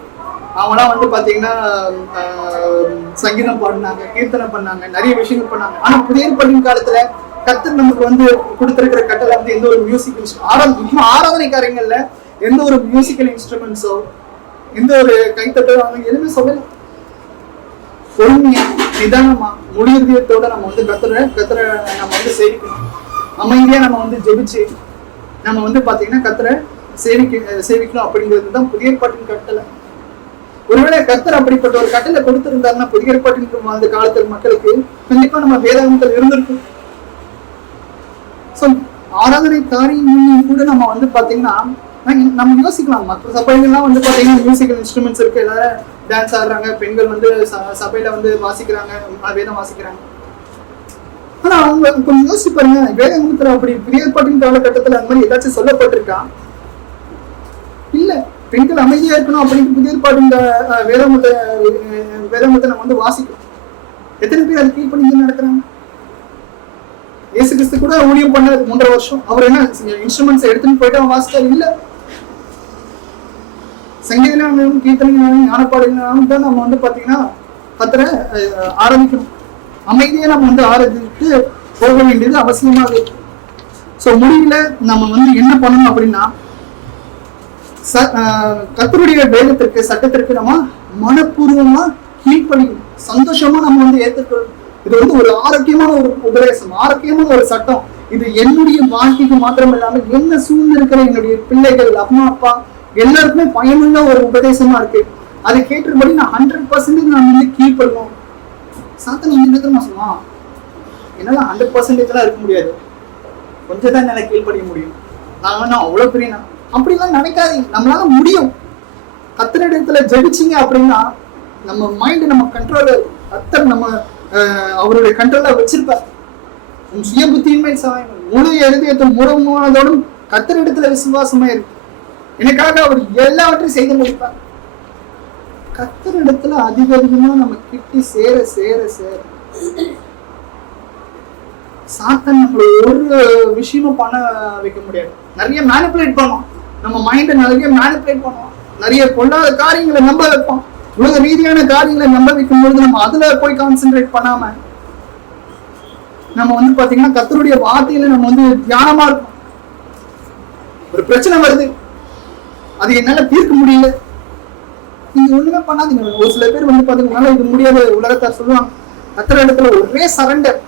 அவங்களாம் வந்து பாத்தீங்கன்னா சங்கீதம் பாடினாங்க, கீர்த்தனை பண்ணாங்க, நிறைய விஷயங்கள் பண்ணாங்க. ஆனா புதிய ஏற்பாட்டின் காலத்துல கர்த்தர் நமக்கு வந்து கொடுத்திருக்கிற கட்டளை வந்து எந்த ஒரு மியூசிக் ஆராதனை காரியங்கள்ல எந்த ஒரு மியூசிக்கல் இன்ஸ்ட்ருமெண்ட்ஸோ, எந்த ஒரு கைத்தட்டோ எதுவுமே சொல்லல. பொறுமையா நிதானமா முடியுதத்தோட நம்ம வந்து கர்த்தரை நம்ம வந்து சேவிக்கணும். அமைதியா நம்ம வந்து ஜெபிச்சு நம்ம வந்து பாத்தீங்கன்னா கர்த்தரை சேவிக்கணும் அப்படிங்கிறது தான் புதிய ஏற்பாட்டின் கட்டளை. ஒருவேளை கர்த்தர் அப்படிப்பட்ட ஒரு கட்டளை கொடுத்திருந்தாருன்னா புதிய ஏற்பாட்டின் அந்த காலத்தில் மக்களுக்கு கண்டிப்பா நம்ம வேதாகமத்தில் இருந்திருக்கும். ஆராதனை காரியம் கூட நம்ம வந்து பாத்தீங்கன்னா நம்ம யோசிக்கலாம். மற்ற சபைகள்லாம் வந்து பாத்தீங்கன்னா மியூசிக்கல் இன்ஸ்ட்ருமெண்ட்ஸ் இருக்கு, எல்லாரும் டான்ஸ் ஆடுறாங்க, பெண்கள் வந்து சபையில வந்து வாசிக்கிறாங்க, வேதம் வாசிக்கிறாங்க. ஆனா அவங்க கொஞ்சம் யோசிச்சு பாருங்க, வேதாகமத்துல அப்படி புதிய ஏற்பாட்டின் காலகட்டத்துல அந்த மாதிரி ஏதாச்சும் சொல்லப்பட்டிருக்கா? இல்ல. பெண்கள் அமைதியா இருக்கணும் அப்படின்னு புதிய ஏற்பாட்டின் வேதாகமத்தை நம்ம வந்து வாசிக்கிறோம். எத்தனை பேர் அது கீழ் பண்ணி நடக்கிறாங்க? இயேசு கிறிஸ்து கூட ஊழியம் பண்ண 3.5 வருஷம் அவர் என்ன இன்ஸ்ட்ருமெண்ட்ஸ் எடுத்துன்னு போயிட்டு அவன் வாசிச்சாரு? இல்ல. சங்கீதனாலும் கீர்த்தனாலும் ஞானப்பாடுகளாலும் தான் நம்ம வந்து பாத்தீங்கன்னா கர்த்தரை ஆராதிக்கணும். அமைதியா நம்ம வந்து ஆராதித்து போக வேண்டியது அவசியமாக இருக்கு. சோ முடியல நம்ம வந்து என்ன பண்ணணும் அப்படின்னா, கர்த்தருடைய வேதத்திற்கு சட்டத்திற்கு நம்ம மனப்பூர்வமா கீழ்ப்படியும், சந்தோஷமா நம்ம வந்து ஏற்றுக்கொள்ளும். இது வந்து ஒரு ஆரோக்கியமான ஒரு உபதேசம், ஆரோக்கியமான ஒரு சட்டம். இது என்னுடைய வாழ்க்கைக்கு மாத்திரம் இல்லாம என்ன சூழ்ந்து இருக்கிற என்னுடைய பிள்ளைகள், அம்மா, அப்பா எல்லாருக்குமே பயனுள்ள ஒரு உபதேசமா இருக்கு. அதை கேட்டபடி நான் 100% நான் வந்து கீழ்படுவோம். சாத்தன் என்ன தெரியுமா சொல்லுவான், என்னால 100% எல்லாம் இருக்க முடியாது, கொஞ்சம் தான் என்னால கீழ்படிய முடியும், நான் வேணா அவ்வளவு பெரிய அப்படிலாம் நினைக்காதீங்க. நம்மளால முடியும். கர்த்தரிடத்துல ஜெபிச்சிங்க அப்படின்னா நம்ம மைண்ட் நம்ம கண்ட்ரோல கர்த்தர் நம்ம அவருடைய கண்ட்ரோல்ல வச்சிருப்பார். சுய புத்தியின்மை முழு இருதயத்தும் முழுவதோடும் கர்த்தரிடத்துல விசுவாசமா இருக்கு. எனக்காக அவர் எல்லாவற்றையும் செய்து முடிப்பார். கர்த்தரிடத்துல அதிகமா நம்ம கிட்டி சேர சேர சேர சாத்தன் நம்மள ஒரு விஷயமும் பண்ண வைக்க முடியாது. நிறைய மேனிபுலேட் பண்ணுவோம், நம்ம மைண்டை நிறைய மேனிபுலேட் பண்ணுவோம், நிறைய பொல்லாத காரியங்களை நம்ப வைப்போம். உலக ரீதியான காரியங்களை நம்ப வைக்கும் பொழுது நம்ம அதுல போய் கான்சென்ட்ரேட் பண்ணாம நம்ம வந்து பாத்தீங்கன்னா கர்த்தருடைய வார்த்தையில நம்ம வந்து தியானமா இருக்கும். ஒரு பிரச்சனை வருது, அது என்னால தீர்க்க முடியல, நீங்க ஒண்ணுமே பண்ணாதீங்க. ஒரு சில பேர் வந்து பாத்தீங்கன்னா இது முடியாத உலகத்தார் சொல்லுவாங்க. கர்த்தர் இடத்துல ஒரே சரண்டர்.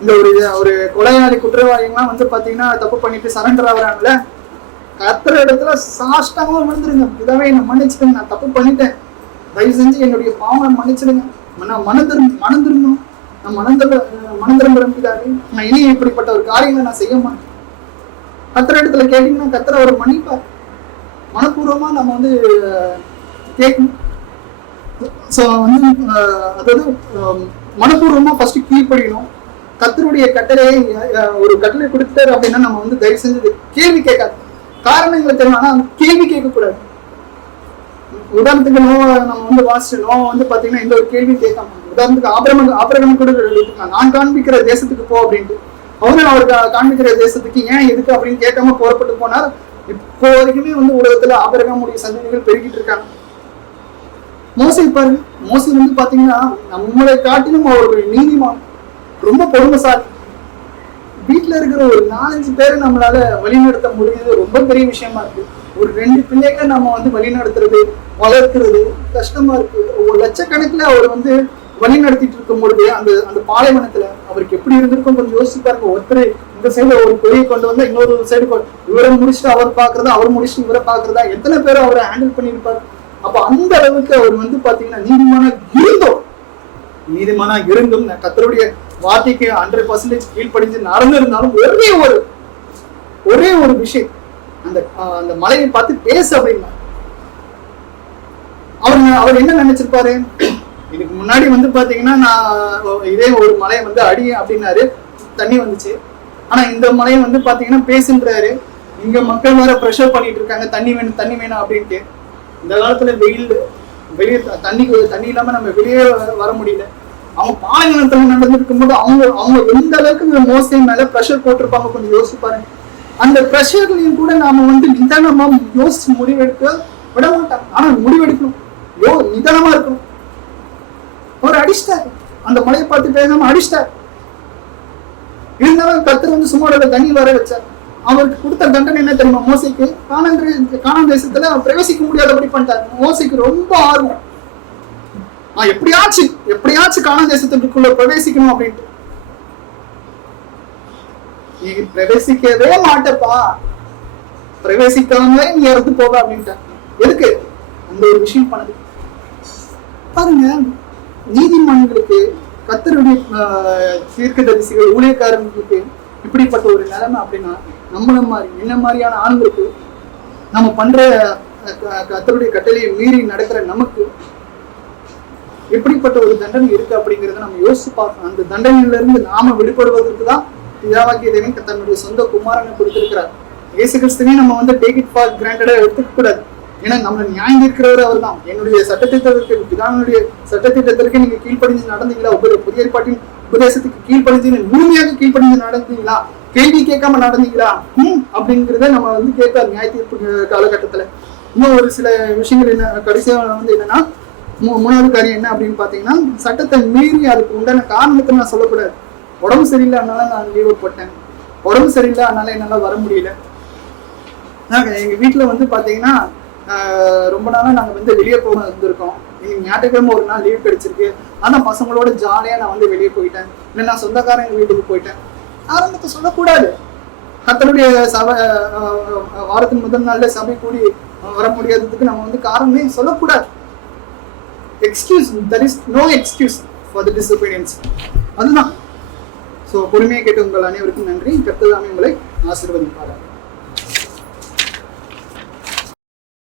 இந்த ஒரு கொலையாளி குற்றவாளிகள்லாம் வந்து பாத்தீங்கன்னா தப்பு பண்ணிட்டு சரண்டர் ஆகுறாங்கல்ல, கர்த்தர் இடத்துல சாஷ்டாமா விழுந்துருங்க. இதாவே என்ன மன்னிச்சிடுங்க, நான் தப்பு பண்ணிட்டேன், தயவு செஞ்சு என்னுடைய பாவம் மன்னிச்சிடுங்க, நான் மனம் திரும்பணும், நான் மனம் திரும்பிதாவே, நான் இனி இப்படிப்பட்ட ஒரு காரியங்களை நான் செய்ய மாட்டேன். கர்த்தர் இடத்துல கேட்டீங்கன்னா கர்த்தர் அவர் மன்னிப்பார். மனப்பூர்வமா நம்ம வந்து கேட்கணும். ஸோ வந்து அதாவது மனப்பூர்வமா ஃபர்ஸ்ட் கீழ்ப்படியணும். கர்த்தருடைய கட்டளையை ஒரு கட்டளை கொடுத்தாரு அப்படின்னா நம்ம வந்து தயவு செஞ்சது கேள்வி கேட்காது. காரணங்களை தெரியும்னா கேள்வி கேட்கக்கூடாது. உதாரணத்துக்கு நம்ம வந்து வாசிச்சோம் வந்து பாத்தீங்கன்னா இந்த ஒரு கேள்வி கேட்காம, உதாரணத்துக்கு ஆபிரகாம் கூட நான் காண்பிக்கிற தேசத்துக்கு போ அப்படின்ட்டு, அவரும் அவர் காண்பிக்கிற தேசத்துக்கு ஏன் எதுக்கு அப்படின்னு கேட்காம புறப்பட்டு போனார். இப்போ வரைக்குமே வந்து உலகத்துல ஆபிரகாமுடைய சந்ததிகள் பெருகிட்டு இருக்காங்க. மோசே பாருங்க, மோசே வந்து பாத்தீங்கன்னா நம்மளை காட்டிலும் அவருடைய நீதிமான், ரொம்ப பொறுமைசாலி. வீட்டுல இருக்கிற ஒரு 4-5 பேரை நம்மளால வழிநடத்த முடியுது, ரொம்ப பெரிய விஷயமா இருக்கு. ஒரு 2 பிள்ளைகளை நம்ம வந்து வழிநடத்துறது வளர்க்கிறது கஷ்டமா இருக்கு. ஒரு லட்சக்கணக்கில் அவர் வந்து வழி நடத்திட்டு இருக்கும் பொழுது அந்த பாலைவனத்துல அவருக்கு எப்படி இருந்திருக்கும் கொஞ்சம் யோசிச்சு பாருங்க. ஒருத்தர் இந்த சைடு ஒரு கொடியை கொண்டு வந்து இன்னொரு சைடு இவரை முடிச்சுட்டு அவர் பாக்குறதா, அவர் முடிச்சுட்டு இவரை பாக்குறதா, எத்தனை பேர் அவரை ஹேண்டில் பண்ணியிருப்பாரு. அப்ப அந்த அளவுக்கு அவர் வந்து பாத்தீங்கன்னா நீதிமானா இருந்தும் கர்த்தருடைய வார்த்தைக்கு 100% கீழ்ப்படிஞ்சு நடந்திருந்தாலும் ஒரே ஒரு விஷயம், அந்த மலையை பார்த்து பேசு அப்படின்னா அவர் என்ன நினைச்சிருப்பாரு, இதுக்கு முன்னாடி வந்து பாத்தீங்கன்னா நான் இதே ஒரு மலையை வந்து அடி அப்படின்னாரு, தண்ணி வந்துச்சு. ஆனா இந்த மலையை வந்து பாத்தீங்கன்னா பேசுன்றாரு. இங்க மக்கள் வேற ப்ரெஷர் பண்ணிட்டு இருக்காங்க, தண்ணி வேணும் அப்படின்ட்டு. இந்த காலத்துல வெளியே தண்ணி இல்லாம நம்ம வெளியே வர முடியல. அவங்க பாலைவனத்துல நடந்துருக்கும் போது அவங்க எந்த அளவுக்கு மோசே மேல ப்ரெஷர் போட்டிருப்பாங்க கொஞ்சம் யோசிச்சு பாருங்க. அந்த ப்ரெஷர்லையும் கூட நாம வந்து நிதானமா யோசிச்சு முடிவெடுக்க விட மாட்டாங்க. ஆனா முடிவெடுக்கணும், நிதானமா இருக்கணும். அவர் அடிச்சிட்டாரு, அந்த மலையை பார்த்து பேசாம அடிச்சிட்டாரு. இருந்தாலும் கர்த்தர் வந்து சும்மா தண்ணி வர வச்சார். அவருக்கு கொடுத்த தண்டனை என்ன தெரியுமா, மோசைக்கு கானான் தேசத்துல பிரவேசிக்க முடியாதபடி பண்ணிட்டாரு. மோசைக்கு ரொம்ப ஆர்வம், எப்படியாச்சும் கானான் தேசத்துக்குள்ள பிரவேசிக்கணும் அப்படின்ட்டு. நீ பிரவேசிக்கவே மாட்டப்பா, பிரவேசிக்காம நீ இறந்து போவ அப்படின்ட்ட. எதுக்கு அந்த ஒரு விஷயம் பண்ணது பாருங்க. நீதிமன்றங்களுக்கு கர்த்தருடைய தீர்க்கதரிசிகள் ஊழியக்காரங்களுக்கு இப்படிப்பட்ட ஒரு நிலைமை அப்படின்னா நம்மள மாதிரி என்ன மாதிரியான ஆண்களுக்கு நம்ம பண்ற கர்த்தருடைய கட்டளையை மீறி நடக்கிற நமக்கு எப்படிப்பட்ட ஒரு தண்டனை இருக்கு அப்படிங்கிறத நம்ம யோசிச்சு பார்க்கணும். அந்த தண்டனையில இருந்து நாம விடுபடுவதற்கு தான் பிதாவாகிய தேவன் தன்னுடைய சொந்த குமாரனை கொடுத்திருக்கிறார். இயேசு கிறிஸ்துவையும் நம்ம வந்து டேக் இட் ஃபார் கிராண்டடா எடுத்துக்க கூடாது. ஏன்னா நம்மளை நியாயம் இருக்கிறவர் அவர் தான். என்னுடைய சட்டத்திட்டத்திற்கு பிதாவினுடைய சட்டத்திட்டத்திற்கு நீங்க கீழ்ப்படிஞ்சு நடந்தீங்களா, புதிய ஏற்பாட்டின் உபதேசத்துக்கு கீழ்ப்படிஞ்சு முழுமையாக கீழ்ப்படிஞ்சு நடந்தீங்களா, கேள்வி கேட்காம நடந்தீங்களா அப்படிங்கிறத நம்ம வந்து கேட்பார் நியாய தீர்ப்பு காலகட்டத்துல. இன்னும் ஒரு சில விஷயங்கள் என்ன கடைசியா வந்து என்னன்னா, 3வது காரியம் என்ன அப்படின்னு பாத்தீங்கன்னா, சட்டத்தை மீறி அதுக்கு உண்டான காரணத்தை நான் சொல்லக்கூடாது. உடம்பு சரியில்லை அதனால நான் லீவ் போட்டேன், உடம்பு சரியில்லை அதனால என்னால வர முடியல. எங்க வீட்டுல வந்து பாத்தீங்கன்னா ரொம்ப நாளா நாங்க வந்து வெளியே போக இருந்திருக்கோம். இன்னைக்கு ஞாயிற்றுக்கிழமை ஒரு நாள் லீவ் கிடைச்சிருக்கு, ஆனா பசங்களோட ஜாலியா நான் வந்து வெளியே போயிட்டேன், இல்லை நான் சொந்தக்காரங்க வீட்டுக்கு போயிட்டேன். ஆரம்பத்தை சொல்லக்கூடாது. கர்த்தருடைய சபை வாரத்தின் முதல் நாள்ல சபை கூடி வர முடியாததுக்கு நம்ம வந்து காரணமே சொல்லக்கூடாது. Excuse, there is no excuse for the disobedience. அதுதான். ஸோ பொறுமையை கேட்டு உங்கள் அனைவருக்கும் நன்றி. கர்த்தர் தாமே உங்களை ஆசீர்வதிப்பார்.